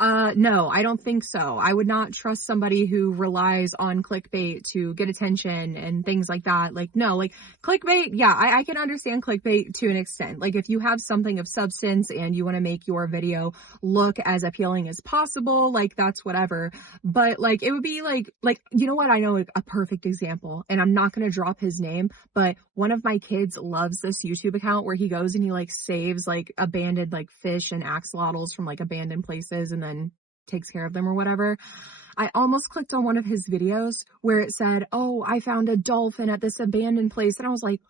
No, I don't think so. I would not trust somebody who relies on clickbait to get attention and things like that. Like, no, like clickbait, yeah, I can understand clickbait to an extent. Like, if you have something of substance and you want to make your video look as appealing as possible, like, that's whatever. But like, it would be like, you know what? I know a perfect example, and I'm not going to drop his name, but one of my kids loves this YouTube account where he goes and he like saves like abandoned like fish and axolotls from like abandoned places and then takes care of them or whatever. I almost clicked on one of his videos where it said, oh, I found a dolphin at this abandoned place. And I was like,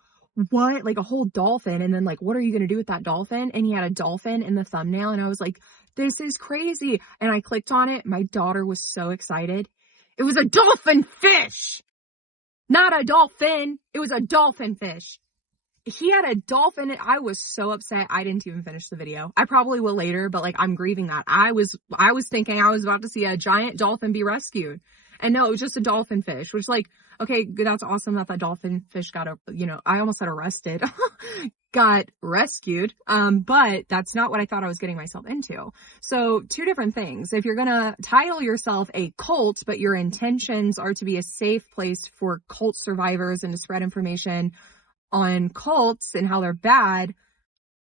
what? Like a whole dolphin? And then like, what are you going to do with that dolphin? And he had a dolphin in the thumbnail. And I was like, this is crazy. And I clicked on it. My daughter was so excited. It was a dolphin fish, not a dolphin. It was a dolphin fish. He had a dolphin, and I was so upset I didn't even finish the video. I probably will later, but like, I'm grieving that. I was thinking I was about to see a giant dolphin be rescued. And no, it was just a dolphin fish, which like, okay, that's awesome that dolphin fish got, I almost said arrested, got rescued. But that's not what I thought I was getting myself into. So two different things. If you're going to title yourself a cult, but your intentions are to be a safe place for cult survivors and to spread information on cults and how they're bad,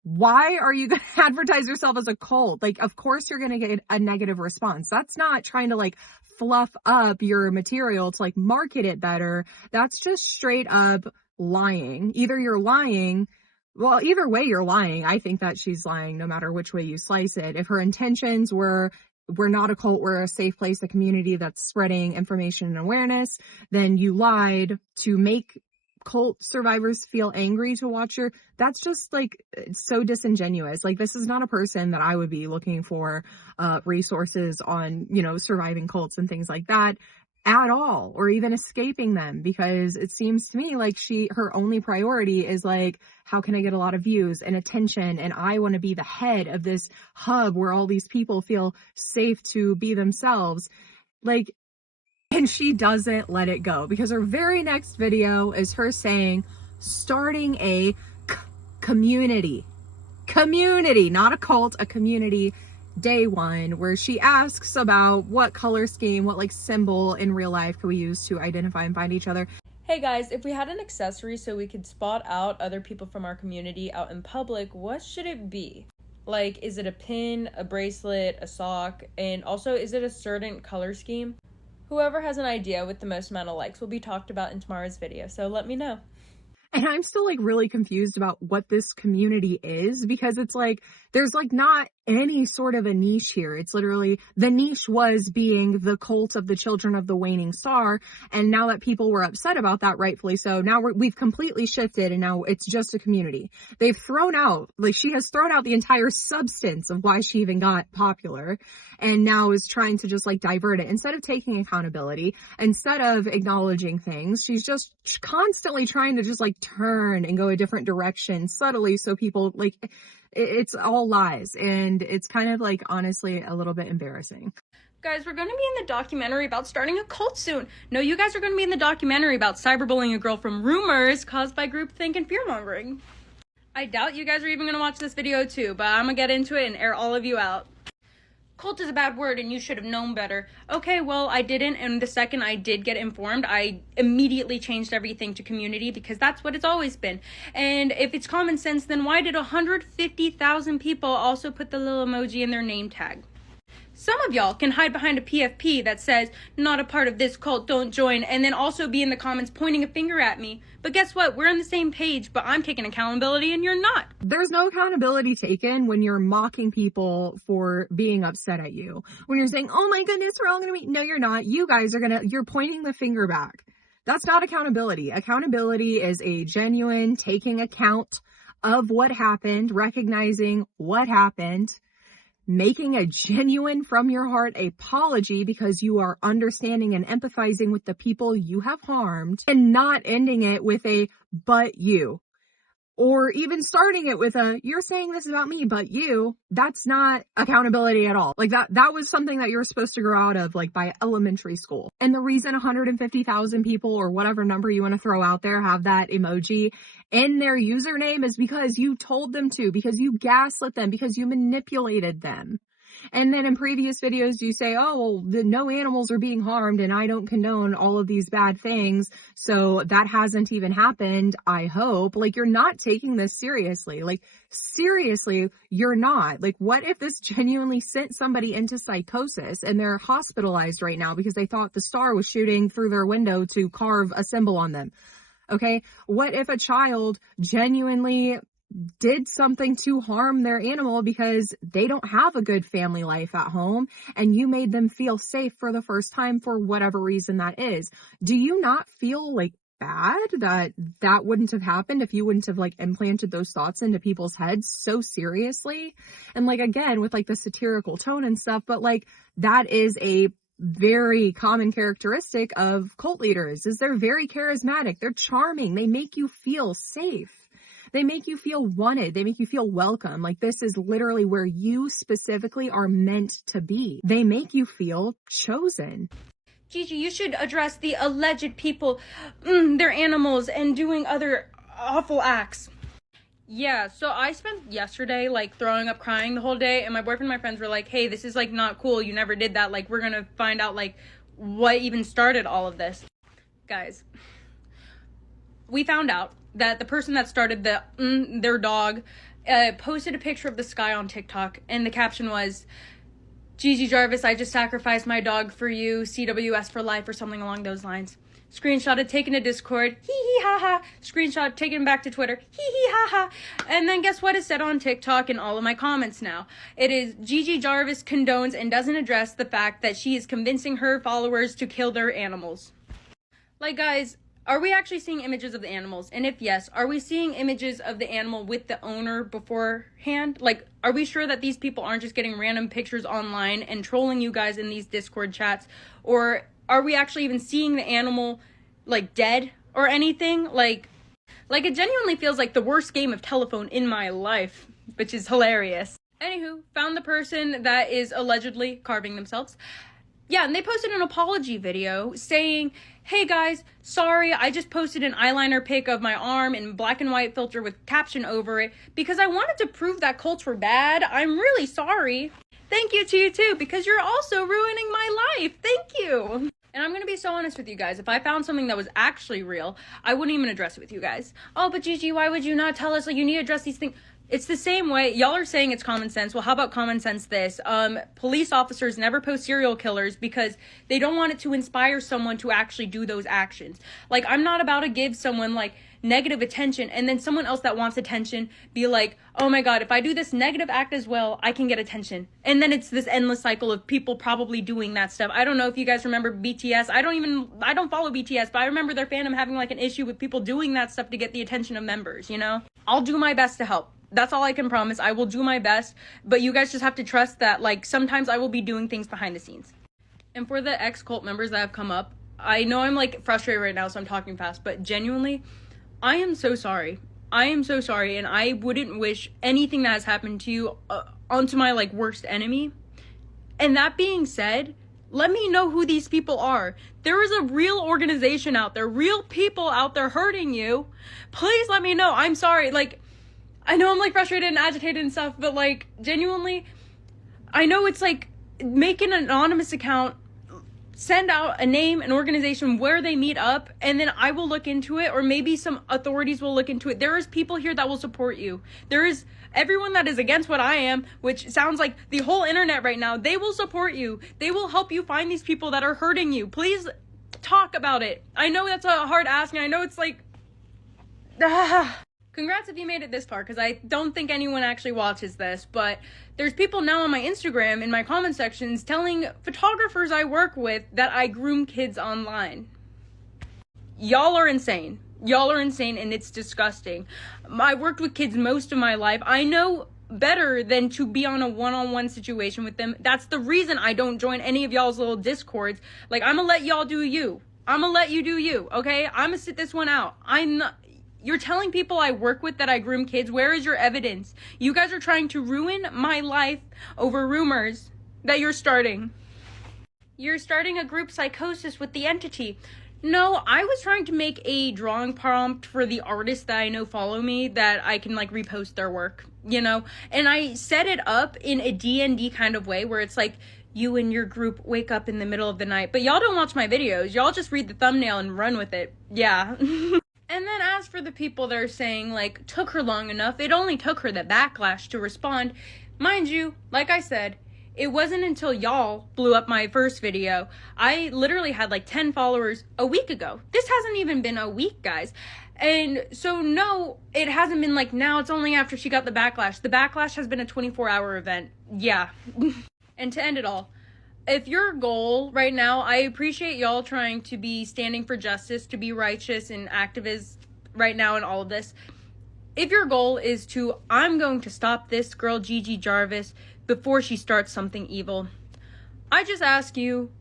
why are you going to advertise yourself as a cult? Like, of course you're going to get a negative response. That's not trying to like fluff up your material to like market it better. That's just straight up lying. Either you're lying, well, either way you're lying. I think that she's lying no matter which way you slice it. If her intentions were, we're not a cult, we're a safe place, a community that's spreading information and awareness, then you lied to make cult survivors feel angry to watch her. That's just like so disingenuous. Like, this is not a person that I would be looking for resources on, surviving cults and things like that. at all, or even escaping them, because it seems to me like her only priority is like, how can I get a lot of views and attention, and I want to be the head of this hub where all these people feel safe to be themselves. Like, and she doesn't let it go, because her very next video is her saying, starting a community, not a cult, a community, day one, where she asks about what color scheme, what like symbol in real life can we use to identify and find each other. Hey guys, if we had an accessory so we could spot out other people from our community out in public, what should it be? Like, is it a pin, a bracelet, a sock, and also is it a certain color scheme? Whoever has an idea with the most amount of likes will be talked about in tomorrow's video, so let me know. And I'm still like really confused about what this community is, because it's like, there's like not any sort of a niche here. It's literally, the niche was being the cult of the Children of the Waning Star. And now that people were upset about that, rightfully so, now we've completely shifted, and now it's just a community. They've thrown out, like, she has thrown out the entire substance of why she even got popular, and now is trying to just like divert it. Instead of taking accountability, instead of acknowledging things, she's just constantly trying to just like turn and go a different direction subtly, so people like, it's all lies, and it's kind of like honestly a little bit embarrassing. Guys, we're going to be in the documentary about starting a cult soon. No, you guys are going to be in the documentary about cyberbullying a girl from rumors caused by groupthink and fear-mongering. I doubt you guys are even going to watch this video too, but I'm going to get into it and air all of you out. Cult is a bad word and you should have known better. Okay, well, I didn't, and the second I did get informed, I immediately changed everything to community, because that's what it's always been. And if it's common sense, then why did 150,000 people also put the little emoji in their name tag? Some of y'all can hide behind a PFP that says, not a part of this cult, don't join, and then also be in the comments pointing a finger at me. But guess what? We're on the same page, but I'm taking accountability and you're not. There's no accountability taken when you're mocking people for being upset at you. When you're saying, oh my goodness, we're all gonna be, no, you're not. You guys are you're pointing the finger back. That's not accountability. Accountability is a genuine taking account of what happened, recognizing what happened, making a genuine from your heart apology because you are understanding and empathizing with the people you have harmed, and not ending it with a but you, or even starting it with a you're saying this about me but you. That's not accountability at all. Like that was something that you're supposed to grow out of like by elementary school. And the reason 150,000 people, or whatever number you want to throw out there, have that emoji in their username is because you told them to, because you gaslit them, because you manipulated them. And then in previous videos, you say, oh, well, no animals are being harmed and I don't condone all of these bad things. So that hasn't even happened, I hope. Like, you're not taking this seriously. Like, seriously, you're not. Like, what if this genuinely sent somebody into psychosis and they're hospitalized right now because they thought the star was shooting through their window to carve a symbol on them? Okay, what if a child genuinely did something to harm their animal because they don't have a good family life at home, and you made them feel safe for the first time for whatever reason that is? Do you not feel like bad that wouldn't have happened if you wouldn't have like implanted those thoughts into people's heads so seriously? And like, again, with like the satirical tone and stuff, but like that is a very common characteristic of cult leaders, is they're very charismatic, they're charming, they make you feel safe. They make you feel wanted. They make you feel welcome. Like, this is literally where you specifically are meant to be. They make you feel chosen. Gigi, you should address the alleged people, their animals, and doing other awful acts. Yeah, so I spent yesterday, like, throwing up crying the whole day, and my boyfriend and my friends were like, hey, this is, like, not cool. You never did that. Like, we're gonna find out, like, what even started all of this. Guys, we found out that the person that started their dog posted a picture of the sky on TikTok, and the caption was, Gigi Jarvis, I just sacrificed my dog for you, CWS for life, or something along those lines. Screenshotted, taken to Discord, hee hee ha ha. Screenshot, taken back to Twitter, hee hee ha ha. And then guess what is said on TikTok in all of my comments now? It is, Gigi Jarvis condones and doesn't address the fact that she is convincing her followers to kill their animals. Like, guys, are we actually seeing images of the animals? And if yes, are we seeing images of the animal with the owner beforehand? Like, are we sure that these people aren't just getting random pictures online and trolling you guys in these Discord chats? Or are we actually even seeing the animal like dead or anything? Like it genuinely feels like the worst game of telephone in my life, which is hilarious. Anywho, found the person that is allegedly carving themselves. Yeah, and they posted an apology video saying, hey guys, sorry, I just posted an eyeliner pic of my arm in black and white filter with caption over it because I wanted to prove that cults were bad. I'm really sorry. Thank you to you too, because you're also ruining my life. Thank you. And I'm gonna be so honest with you guys. If I found something that was actually real, I wouldn't even address it with you guys. Oh, but Gigi, why would you not tell us? Like, you need to address these things. It's the same way. Y'all are saying it's common sense. Well, how about common sense this? Police officers never post serial killers because they don't want it to inspire someone to actually do those actions. Like, I'm not about to give someone, like, negative attention and then someone else that wants attention be like, oh my god, if I do this negative act as well, I can get attention. And then it's this endless cycle of people probably doing that stuff. I don't know if you guys remember BTS. I don't follow BTS, but I remember their fandom having like an issue with people doing that stuff to get the attention of members, you know? I'll do my best to help. That's all I can promise. I will do my best, but you guys just have to trust that, like, sometimes I will be doing things behind the scenes. And for the ex-cult members that have come up, I know I'm, like, frustrated right now, so I'm talking fast, but genuinely, I am so sorry. I am so sorry, and I wouldn't wish anything that has happened to you onto my, like, worst enemy. And that being said, let me know who these people are. There is a real organization out there, real people out there hurting you. Please let me know. I'm sorry, like, I know I'm, like, frustrated and agitated and stuff, but, like, genuinely, I know it's, like, make an anonymous account, send out a name, an organization, where they meet up, and then I will look into it, or maybe some authorities will look into it. There is people here that will support you. There is everyone that is against what I am, which sounds like the whole internet right now. They will support you. They will help you find these people that are hurting you. Please talk about it. I know that's a hard ask, and I know it's, like... Congrats if you made it this far, because I don't think anyone actually watches this, but there's people now on my Instagram in my comment sections telling photographers I work with that I groom kids online. Y'all are insane. Y'all are insane, and it's disgusting. I worked with kids most of my life. I know better than to be on a one-on-one situation with them. That's the reason I don't join any of y'all's little discords. Like, I'm gonna let y'all do you. I'm gonna let you do you, okay? I'm gonna sit this one out. You're telling people I work with that I groom kids. Where is your evidence? You guys are trying to ruin my life over rumors that you're starting. You're starting a group psychosis with the entity. No, I was trying to make a drawing prompt for the artists that I know follow me that I can, like, repost their work, you know? And I set it up in a D&D kind of way where it's like, you and your group wake up in the middle of the night. But y'all don't watch my videos. Y'all just read the thumbnail and run with it. Yeah. And then as for the people that are saying, like, took her long enough, it only took her the backlash to respond. Mind you, like I said, it wasn't until y'all blew up my first video. I literally had like 10 followers a week ago. This hasn't even been a week, guys. And so no, it hasn't been like now. It's only after she got the backlash. The backlash has been a 24-hour event. Yeah. And to end it all, if your goal right now, I appreciate y'all trying to be standing for justice, to be righteous and activist right now in all of this. If your goal is to, I'm going to stop this girl Gigi Jarvis before she starts something evil, I just ask you,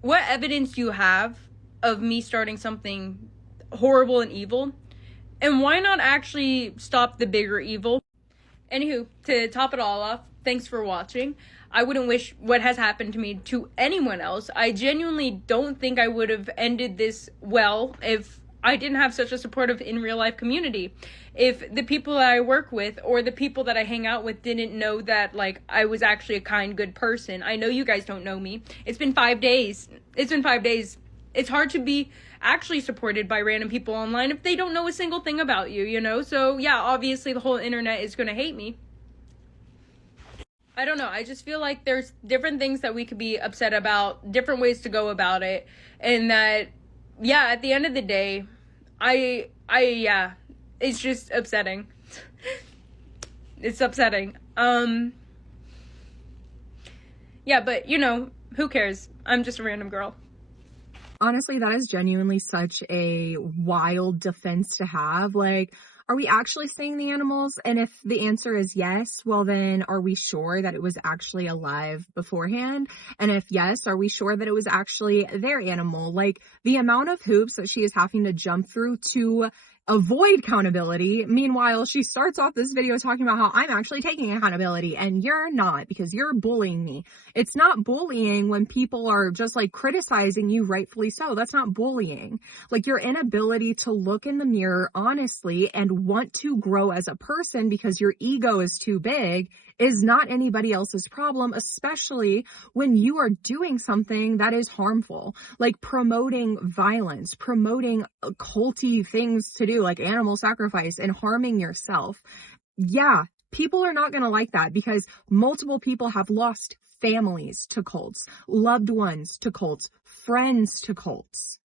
what evidence do you have of me starting something horrible and evil? And why not actually stop the bigger evil? Anywho, to top it all off, thanks for watching. I wouldn't wish what has happened to me to anyone else. I genuinely don't think I would have ended this well if I didn't have such a supportive in real life community. If the people that I work with or the people that I hang out with didn't know that, like, I was actually a kind, good person. I know you guys don't know me. It's been 5 days. It's been 5 days. It's hard to be actually supported by random people online if they don't know a single thing about you, you know? So yeah, obviously the whole internet is gonna hate me. I don't know. I just feel like there's different things that we could be upset about, different ways to go about it. And that, yeah, at the end of the day, yeah, it's just upsetting. It's upsetting. Yeah, but, you know, who cares? I'm just a random girl. Honestly, that is genuinely such a wild defense to have. Like, Are we actually seeing the animals? And if the answer is yes, well then are we sure that it was actually alive beforehand? And if yes, are we sure that it was actually their animal? Like, the amount of hoops that she is having to jump through to avoid accountability. Meanwhile, she starts off this video talking about how I'm actually taking accountability and you're not, because you're bullying me. It's not bullying when people are just like criticizing you, rightfully so. That's not bullying. Like, your inability to look in the mirror honestly and want to grow as a person because your ego is too big is not anybody else's problem, especially when you are doing something that is harmful, like promoting violence, promoting culty things to do, like animal sacrifice, and harming yourself. Yeah, people are not going to like that because multiple people have lost families to cults, loved ones to cults, friends to cults.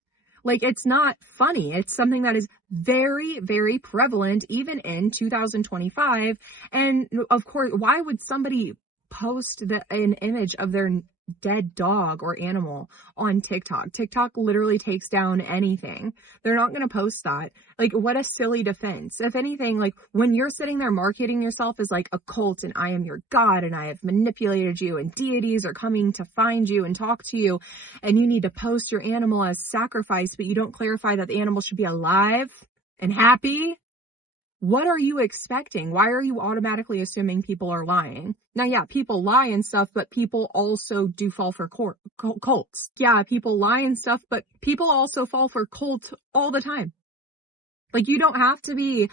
Like, it's not funny. It's something that is very, very prevalent even in 2025. And of course, why would somebody post an image of their dead dog or animal on TikTok? TikTok literally takes down anything. They're not going to post that. Like, what a silly defense. If anything, like, when you're sitting there marketing yourself as like a cult and I am your God and I have manipulated you and deities are coming to find you and talk to you, and you need to post your animal as sacrifice, but you don't clarify that the animal should be alive and happy. What are you expecting? Why are you automatically assuming people are lying? Now, yeah, people lie and stuff, but people also do fall for cults. Yeah, people lie and stuff, but people also fall for cults all the time. Like, you don't have to be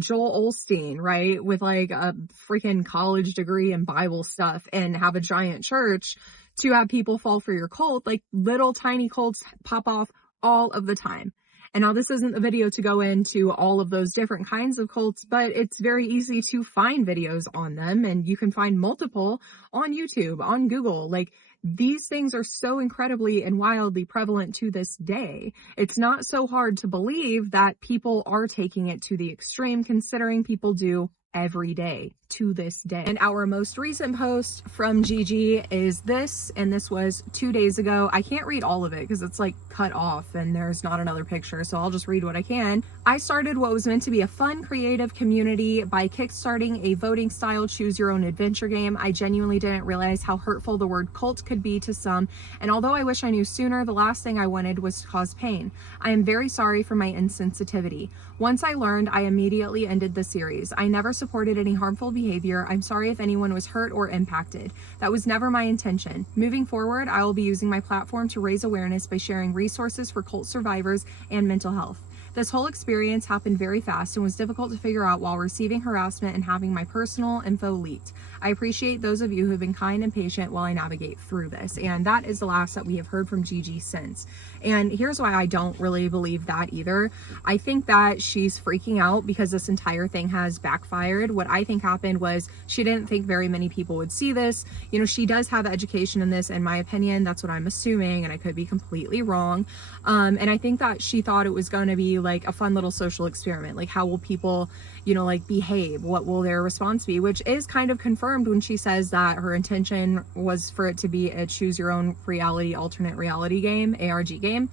Joel Osteen, right, with like a freaking college degree in Bible stuff and have a giant church to have people fall for your cult. Like, little tiny cults pop off all of the time. And now this isn't the video to go into all of those different kinds of cults, but it's very easy to find videos on them, and you can find multiple on YouTube, on Google. Like, these things are so incredibly and wildly prevalent to this day. It's not so hard to believe that people are taking it to the extreme, considering people do every day to this day. And our most recent post from Gigi is this, and this was 2 days ago. I can't read all of it because it's like cut off and there's not another picture, so I'll just read what I can. I started what was meant to be a fun, creative community by kickstarting a voting style choose your own adventure game. I genuinely didn't realize how hurtful the word cult could be to some, and although I wish I knew sooner, the last thing I wanted was to cause pain. I am very sorry for my insensitivity. Once I learned, I immediately ended the series. I never supported any harmful behavior. I'm sorry if anyone was hurt or impacted. That was never my intention. Moving forward, I will be using my platform to raise awareness by sharing resources for cult survivors and mental health. This whole experience happened very fast and was difficult to figure out while receiving harassment and having my personal info leaked. I appreciate those of you who have been kind and patient while I navigate through this. And that is the last that we have heard from Gigi since. And here's why I don't really believe that either. I think that she's freaking out because this entire thing has backfired. What I think happened was she didn't think very many people would see this. You know, she does have education in this, in my opinion. That's what I'm assuming, and I could be completely wrong. And I think that she thought it was going to be like a fun little social experiment. Like, how will people, you know, like behave? What will their response be? Which is kind of confirmed when she says that her intention was for it to be a choose your own reality, alternate reality game, ARG game.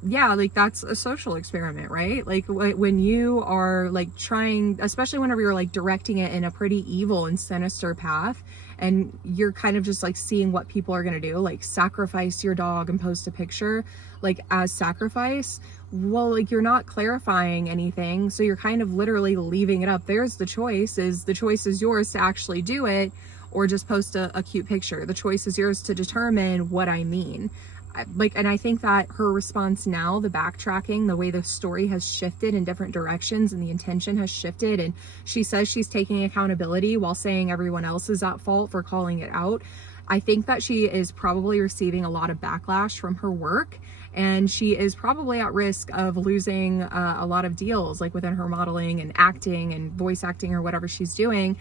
Yeah, like, that's a social experiment, right? Like, when you are like trying, especially whenever you're like directing it in a pretty evil and sinister path, and you're kind of just like seeing what people are going to do, like sacrifice your dog and post a picture like as sacrifice. Well, like, you're not clarifying anything, so you're kind of literally leaving it up. There's the choice is yours to actually do it or just post a cute picture. The choice is yours to determine what I mean. And I think that her response now, the backtracking, the way the story has shifted in different directions and the intention has shifted, and she says she's taking accountability while saying everyone else is at fault for calling it out. I think that she is probably receiving a lot of backlash from her work, and she is probably at risk of losing a lot of deals, like within her modeling and acting and voice acting or whatever she's doing,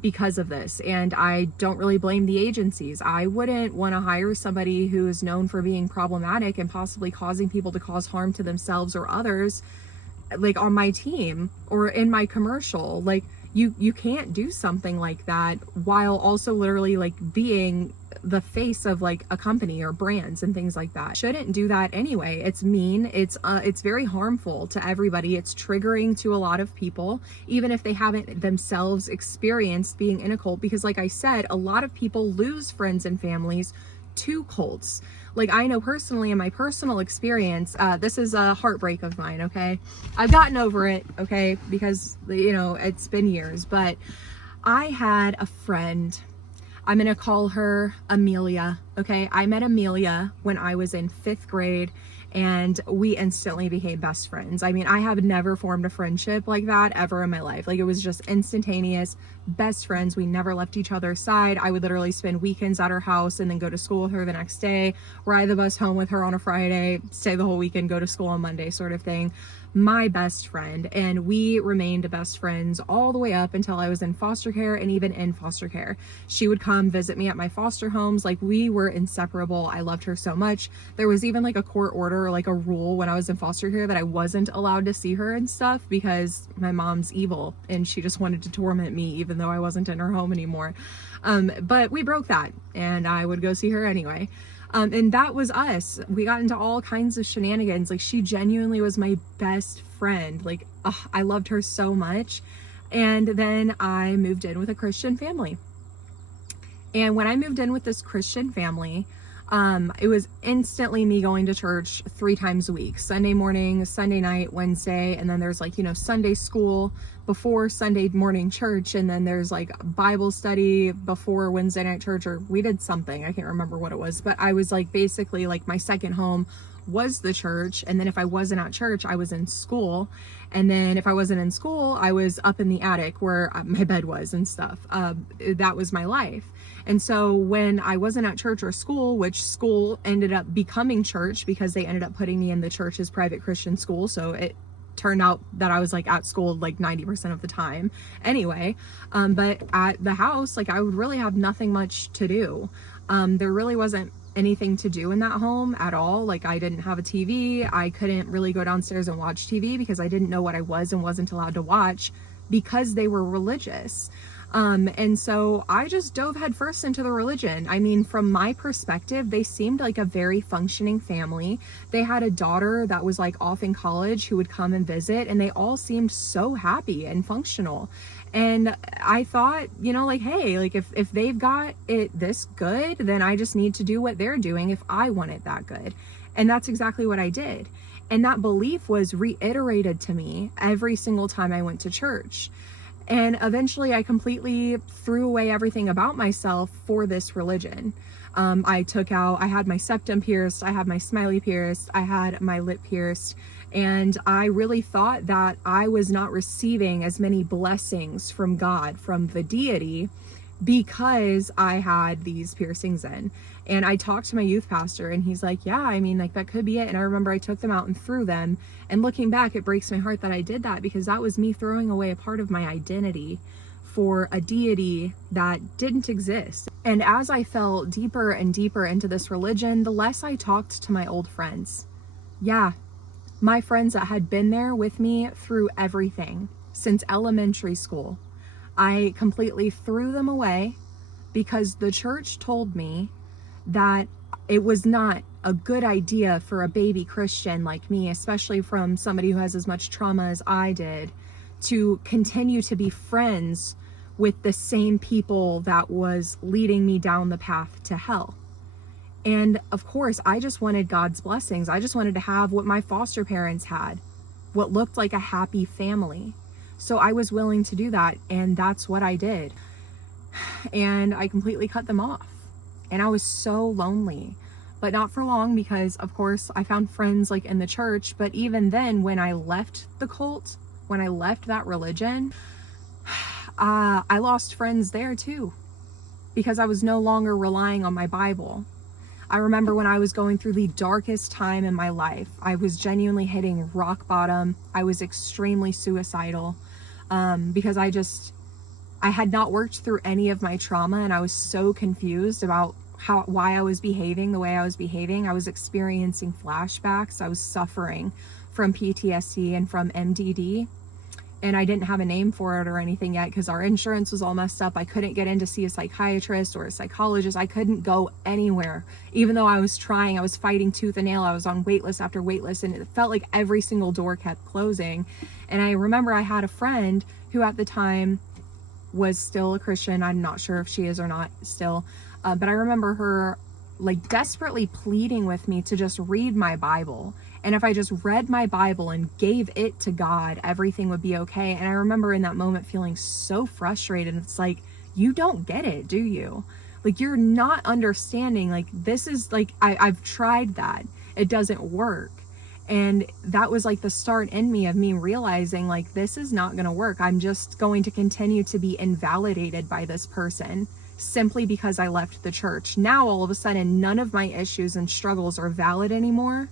because of this. And I don't really blame the agencies. I wouldn't want to hire somebody who is known for being problematic and possibly causing people to cause harm to themselves or others, like on my team or in my commercial. Like, You can't do something like that while also literally like being the face of like a company or brands and things like that. Shouldn't do that anyway. It's mean. It's very harmful to everybody. It's triggering to a lot of people, even if they haven't themselves experienced being in a cult, because like I said, a lot of people lose friends and families to cults. Like I know personally in my personal experience, this is a heartbreak of mine, okay? I've gotten over it, okay? Because, you know, it's been years, but I had a friend, I'm gonna call her Amelia, okay? I met Amelia when I was in 5th grade, and we instantly became best friends. I mean, I have never formed a friendship like that ever in my life. Like, it was just instantaneous, best friends. We never left each other's side. I would literally spend weekends at her house and then go to school with her the next day, ride the bus home with her on a Friday, stay the whole weekend, go to school on Monday, sort of thing. My best friend, and we remained best friends all the way up until I was in foster care, and even in foster care. She would come visit me at my foster homes. Like, we were inseparable. I loved her so much. There was even like a court order, or like a rule when I was in foster care that I wasn't allowed to see her and stuff because my mom's evil and she just wanted to torment me even though I wasn't in her home anymore. But we broke that and I would go see her anyway. And that was us. We got into all kinds of shenanigans. Like, she genuinely was my best friend. Like, I loved her so much. And then I moved in with a Christian family. And when I moved in with this Christian family, it was instantly me going to church 3 times a week: Sunday morning, Sunday night, Wednesday, and then there's like, you know, Sunday school before Sunday morning church, and then there's like Bible study before Wednesday night church, or we did something, I can't remember what it was, but I was like, basically like my second home was the church. And then if I wasn't at church, I was in school. And then if I wasn't in school, I was up in the attic where my bed was and stuff. That was my life. And so when I wasn't at church or school, which school ended up becoming church because they ended up putting me in the church's private Christian school, so it turned out that I was like at school like 90% of the time anyway. But at the house, like, I would really have nothing much to do. There really wasn't anything to do in that home at all. Like, I didn't have a TV. I couldn't really go downstairs and watch TV because I didn't know what I was and wasn't allowed to watch because they were religious. And so I just dove headfirst into the religion. I mean, from my perspective, they seemed like a very functioning family. They had a daughter that was like off in college who would come and visit, and they all seemed so happy and functional. And I thought, you know, like, hey, like, if they've got it this good, then I just need to do what they're doing if I want it that good. And that's exactly what I did. And that belief was reiterated to me every single time I went to church. And eventually I completely threw away everything about myself for this religion. I had my septum pierced, I had my smiley pierced, I had my lip pierced, and I really thought that I was not receiving as many blessings from God, from the deity, because I had these piercings in. And I talked to my youth pastor and he's like, yeah, I mean, like, that could be it. And I remember I took them out and threw them. And looking back, it breaks my heart that I did that, because that was me throwing away a part of my identity for a deity that didn't exist. And as I fell deeper and deeper into this religion, the less I talked to my old friends. Yeah, my friends that had been there with me through everything since elementary school. I completely threw them away because the church told me that it was not a good idea for a baby Christian like me, especially from somebody who has as much trauma as I did, to continue to be friends with the same people that was leading me down the path to hell. And of course, I just wanted God's blessings. I just wanted to have what my foster parents had, what looked like a happy family. So I was willing to do that, and that's what I did. And I completely cut them off. And I was so lonely, but not for long, because of course I found friends like in the church. But even then, when I left the cult, when I left that religion, I lost friends there too, because I was no longer relying on my Bible. I remember when I was going through the darkest time in my life, I was genuinely hitting rock bottom. I was extremely suicidal, because I had not worked through any of my trauma, and I was so confused about why I was behaving the way I was behaving. I was experiencing flashbacks. I was suffering from PTSD and from MDD. and I didn't have a name for it or anything yet because our insurance was all messed up. I couldn't get in to see a psychiatrist or a psychologist. I couldn't go anywhere. Even though I was trying, I was fighting tooth and nail. I was on wait list after wait list, and it felt like every single door kept closing. And I remember I had a friend who at the time was still a Christian. I'm not sure if she is or not still, but I remember her like desperately pleading with me to just read my Bible. And if I just read my Bible and gave it to God, everything would be okay. And I remember in that moment feeling so frustrated. It's like, you don't get it, do you? Like, you're not understanding. Like, this is like, I've tried that. It doesn't work. And that was like the start in me of me realizing like, this is not going to work. I'm just going to continue to be invalidated by this person simply because I left the church. Now, all of a sudden, none of my issues and struggles are valid anymore.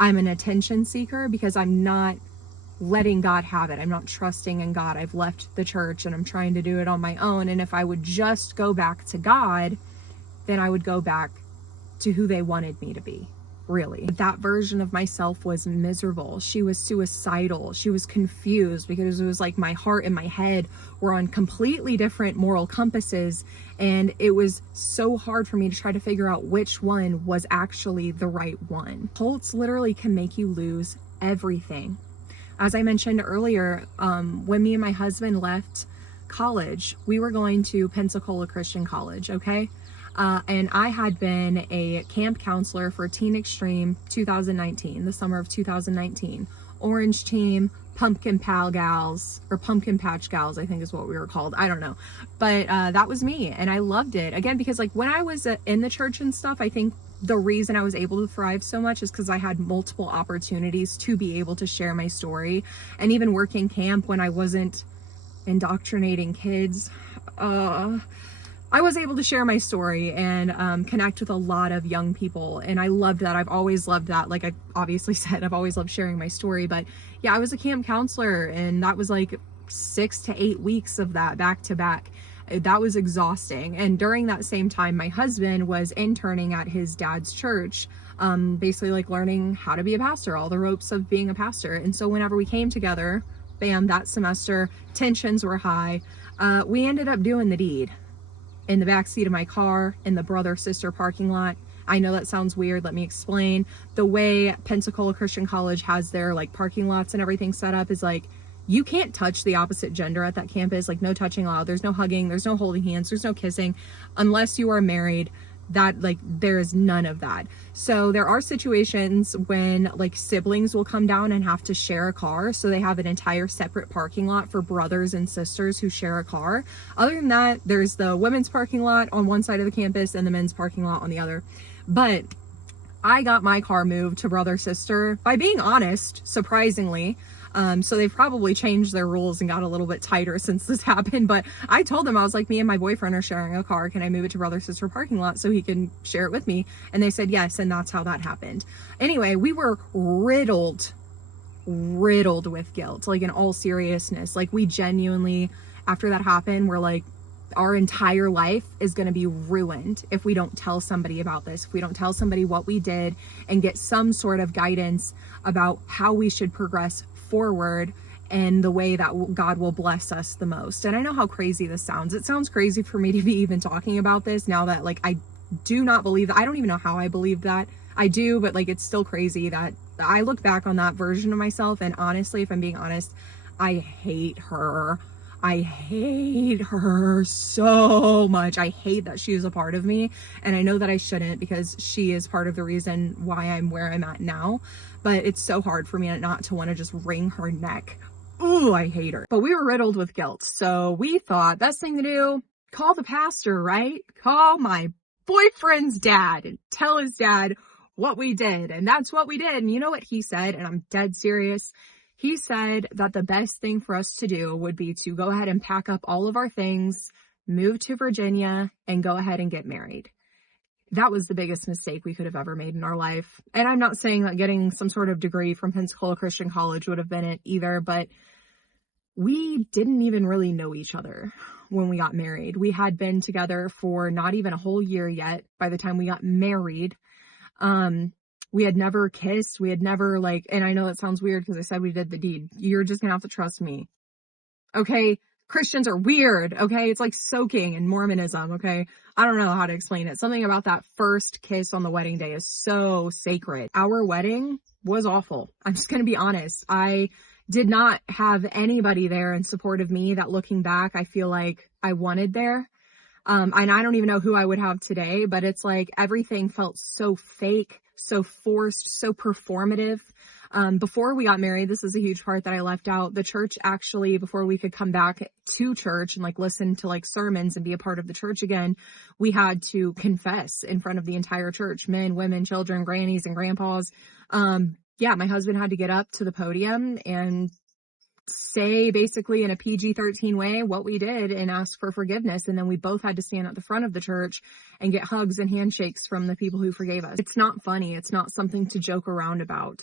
I'm an attention seeker because I'm not letting God have it. I'm not trusting in God. I've left the church and I'm trying to do it on my own. And if I would just go back to God, then I would go back to who they wanted me to be. Really. That version of myself was miserable. She was suicidal. She was confused because it was like my heart and my head were on completely different moral compasses. And it was so hard for me to try to figure out which one was actually the right one. Cults literally can make you lose everything. As I mentioned earlier, when me and my husband left college, we were going to Pensacola Christian College, okay? And I had been a camp counselor for Teen Extreme 2019, the summer of 2019. Orange Team, Pumpkin Pal Gals, or Pumpkin Patch Gals, I think is what we were called. I don't know. But that was me, and I loved it. Again, because like when I was in the church and stuff, I think the reason I was able to thrive so much is because I had multiple opportunities to be able to share my story. And even working camp when I wasn't indoctrinating kids, I was able to share my story and connect with a lot of young people. And I loved that. I've always loved that. Like I obviously said, I've always loved sharing my story. But yeah, I was a camp counselor, and that was like 6 to 8 weeks of that back to back. That was exhausting. And during that same time, my husband was interning at his dad's church, basically like learning how to be a pastor, all the ropes of being a pastor. And so whenever we came together, bam, that semester, tensions were high. We ended up doing the deed. In the backseat of my car, in the brother-sister parking lot. I know that sounds weird. Let me explain. The way Pensacola Christian College has their like parking lots and everything set up is like, you can't touch the opposite gender at that campus. Like, no touching allowed. There's no hugging. There's no holding hands. There's no kissing. Unless you are married, that like there is none of that. So there are situations when like siblings will come down and have to share a car, so they have an entire separate parking lot for brothers and sisters who share a car. Other than that, there's the women's parking lot on one side of the campus and the men's parking lot on the other. But I got my car moved to brother sister by being honest, surprisingly. So they've probably changed their rules and got a little bit tighter since this happened. But I told them, I was like, me and my boyfriend are sharing a car. Can I move it to brother sister parking lot so he can share it with me? And they said yes. And that's how that happened. Anyway, we were riddled with guilt, like in all seriousness. Like we genuinely, after that happened, we're like, our entire life is going to be ruined if we don't tell somebody about this, if we don't tell somebody what we did and get some sort of guidance about how we should progress forward and the way that God will bless us the most. And I know how crazy this sounds. It sounds crazy for me to be even talking about this now that like I do not believe that. I don't even know how I believe that. I do, but like it's still crazy that I look back on that version of myself, and honestly, if I'm being honest, I hate her. I hate her so much. I hate that she is a part of me, and I know that I shouldn't because she is part of the reason why I'm where I'm at now. But it's so hard for me not to want to just wring her neck. Ooh, I hate her. But we were riddled with guilt. So we thought, best thing to do, call the pastor, right? Call my boyfriend's dad and tell his dad what we did. And that's what we did. And you know what he said? And I'm dead serious. He said that the best thing for us to do would be to go ahead and pack up all of our things, move to Virginia, and go ahead and get married. That was the biggest mistake we could have ever made in our life. And I'm not saying that getting some sort of degree from Pensacola Christian College would have been it either, but we didn't even really know each other when we got married. We had been together for not even a whole year yet by the time we got married. We had never kissed. We had never like, and I know that sounds weird because I said we did the deed. You're just gonna have to trust me. Okay? Christians are weird. Okay? It's like soaking in Mormonism. Okay? I don't know how to explain it. Something about that first kiss on the wedding day is so sacred. Our wedding was awful. I'm just gonna be honest. I did not have anybody there in support of me that, looking back, I feel like I wanted there. And I don't even know who I would have today, but it's like everything felt so fake, so forced, so performative. Before we got married, this is a huge part that I left out. The church actually, before we could come back to church and like listen to like sermons and be a part of the church again, we had to confess in front of the entire church, men, women, children, grannies and grandpas. Yeah, my husband had to get up to the podium and say basically in a PG-13 way what we did and ask for forgiveness. And then we both had to stand at the front of the church and get hugs and handshakes from the people who forgave us. It's not funny. It's not something to joke around about.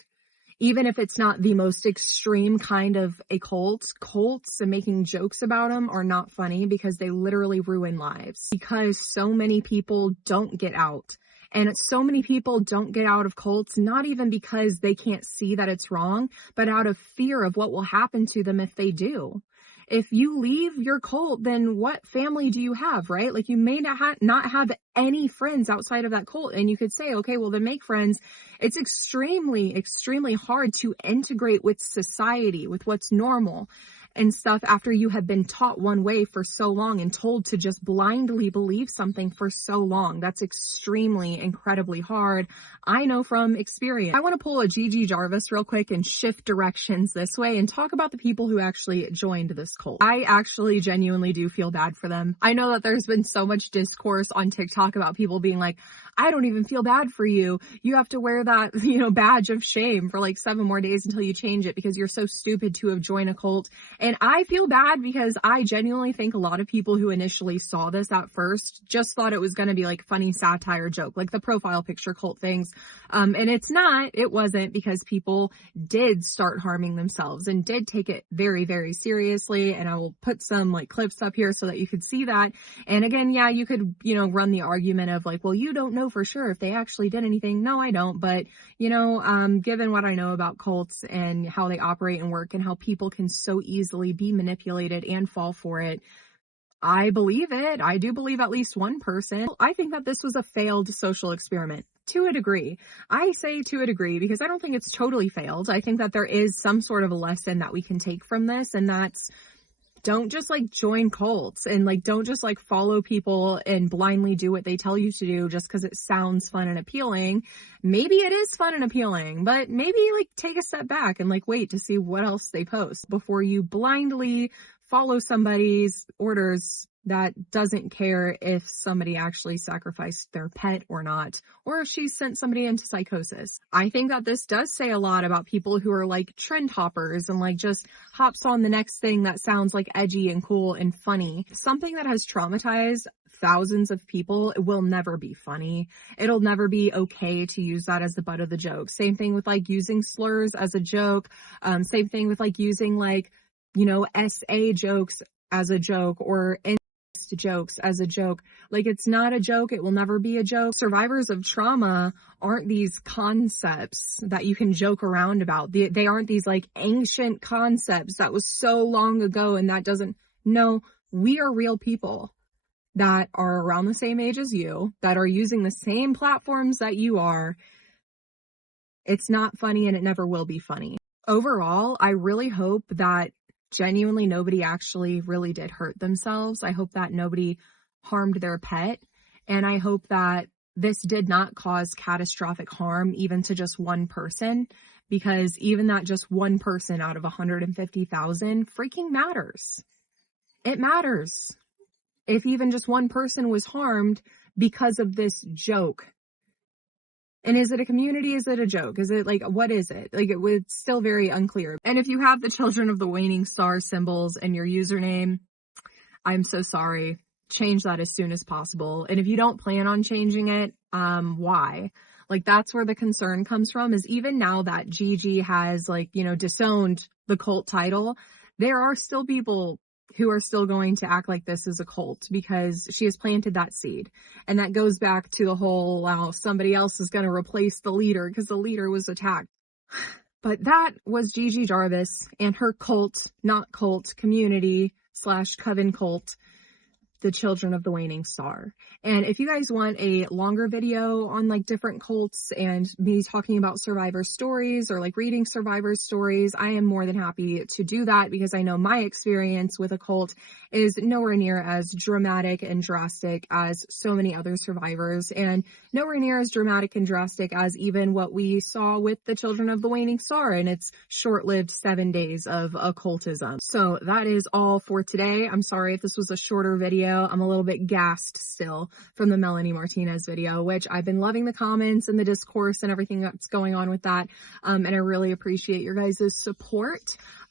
Even if it's not the most extreme kind of a cult, cults and making jokes about them are not funny because they literally ruin lives. Because so many people don't get out. And so many people don't get out of cults, not even because they can't see that it's wrong, but out of fear of what will happen to them if they do. If you leave your cult, then what family do you have, right? Like you may not have any friends outside of that cult. And you could say, okay, well then make friends. It's extremely, extremely hard to integrate with society, with what's normal and stuff after you have been taught one way for so long and told to just blindly believe something for so long. That's extremely, incredibly hard. I know from experience. I want to pull a Gigi Jarvis real quick and shift directions this way and talk about the people who actually joined this cult. I actually genuinely do feel bad for them. I know that there's been so much discourse on TikTok about people being like, I don't even feel bad for you. You have to wear that, badge of shame for like 7 more days until you change it because you're so stupid to have joined a cult. And I feel bad because I genuinely think a lot of people who initially saw this at first just thought it was going to be like funny satire joke, like the profile picture cult things. And it wasn't, because people did start harming themselves and did take it very, very seriously. And I will put some like clips up here so that you could see that. And again, yeah, you could, run the argument of like, well, you don't know for sure if they actually did anything. No, I don't. But, given what I know about cults and how they operate and work and how people can so easily be manipulated and fall for it, I believe it. I do believe at least one person. I think that this was a failed social experiment to a degree. I say to a degree because I don't think it's totally failed. I think that there is some sort of a lesson that we can take from this, and that's, don't just like join cults and like don't just like follow people and blindly do what they tell you to do just because it sounds fun and appealing. Maybe it is fun and appealing, but maybe like take a step back and like wait to see what else they post before you blindly follow somebody's orders that doesn't care if somebody actually sacrificed their pet or not, or if she sent somebody into psychosis. I think that this does say a lot about people who are like trend hoppers and like just hops on the next thing that sounds like edgy and cool and funny. Something that has traumatized thousands of people will never be funny. It'll never be okay to use that as the butt of the joke. Same thing with like using slurs as a joke. Same thing with like using like, SA jokes as a joke or jokes as a joke. Like, it's not a joke. It will never be a joke. Survivors of trauma aren't these concepts that you can joke around about. They aren't these like ancient concepts that was so long ago and that doesn't. No, we are real people that are around the same age as you, that are using the same platforms that you are. It's not funny and it never will be funny. Overall, I really hope that genuinely nobody actually really did hurt themselves. I hope that nobody harmed their pet. And I hope that this did not cause catastrophic harm even to just one person, because even that just one person out of 150,000 freaking matters. It matters. If even just one person was harmed because of this joke. And is it a community? Is it a joke? Is it like, what is it? Like, it's still very unclear. And if you have the Children of the Waning Star symbols in your username, I'm so sorry. Change that as soon as possible. And if you don't plan on changing it, why? Like, that's where the concern comes from, is even now that Gigi has like, disowned the cult title, there are still people who are still going to act like this is a cult, because she has planted that seed. And that goes back to the whole, wow, somebody else is going to replace the leader because the leader was attacked. But that was Gigi Jarvis and her cult, not cult, community / coven cult, the Children of the Waning Star. And if you guys want a longer video on like different cults and me talking about survivor stories or like reading survivor stories, I am more than happy to do that, because I know my experience with a cult is nowhere near as dramatic and drastic as so many other survivors, and nowhere near as dramatic and drastic as even what we saw with the Children of the Waning Star and its short-lived 7 days of occultism. So that is all for today. I'm sorry if this was a shorter video. I'm a little bit gassed still from the Melanie Martinez video, which I've been loving the comments and the discourse and everything that's going on with that. And I really appreciate your guys' support.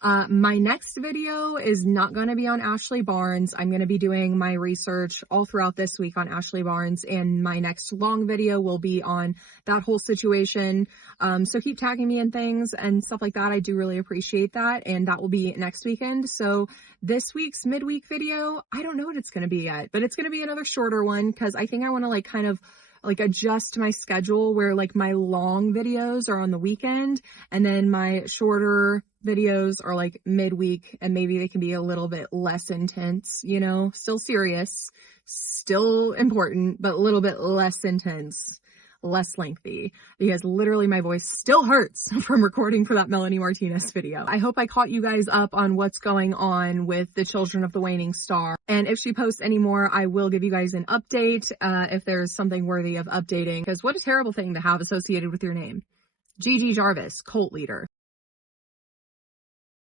My next video is not going to be on Ashley Barnes. I'm going to be doing my research all throughout this week on Ashley Barnes, and my next long video will be on that whole situation. So keep tagging me in things and stuff like that. I do really appreciate that. And that will be next weekend. So this week's midweek video, I don't know what it's going to be yet, but it's going to be another shorter one, because I think I want to like kind of like adjust my schedule where like my long videos are on the weekend and then my shorter videos are like midweek, and maybe they can be a little bit less intense, you know, still serious, still important, but a little bit less intense, less lengthy, because literally my voice still hurts from recording for that Melanie Martinez video. I hope I caught you guys up on what's going on with the Children of the Waning Star. And if she posts any more, I will give you guys an update if there's something worthy of updating, because what a terrible thing to have associated with your name. Gigi Jarvis, cult leader.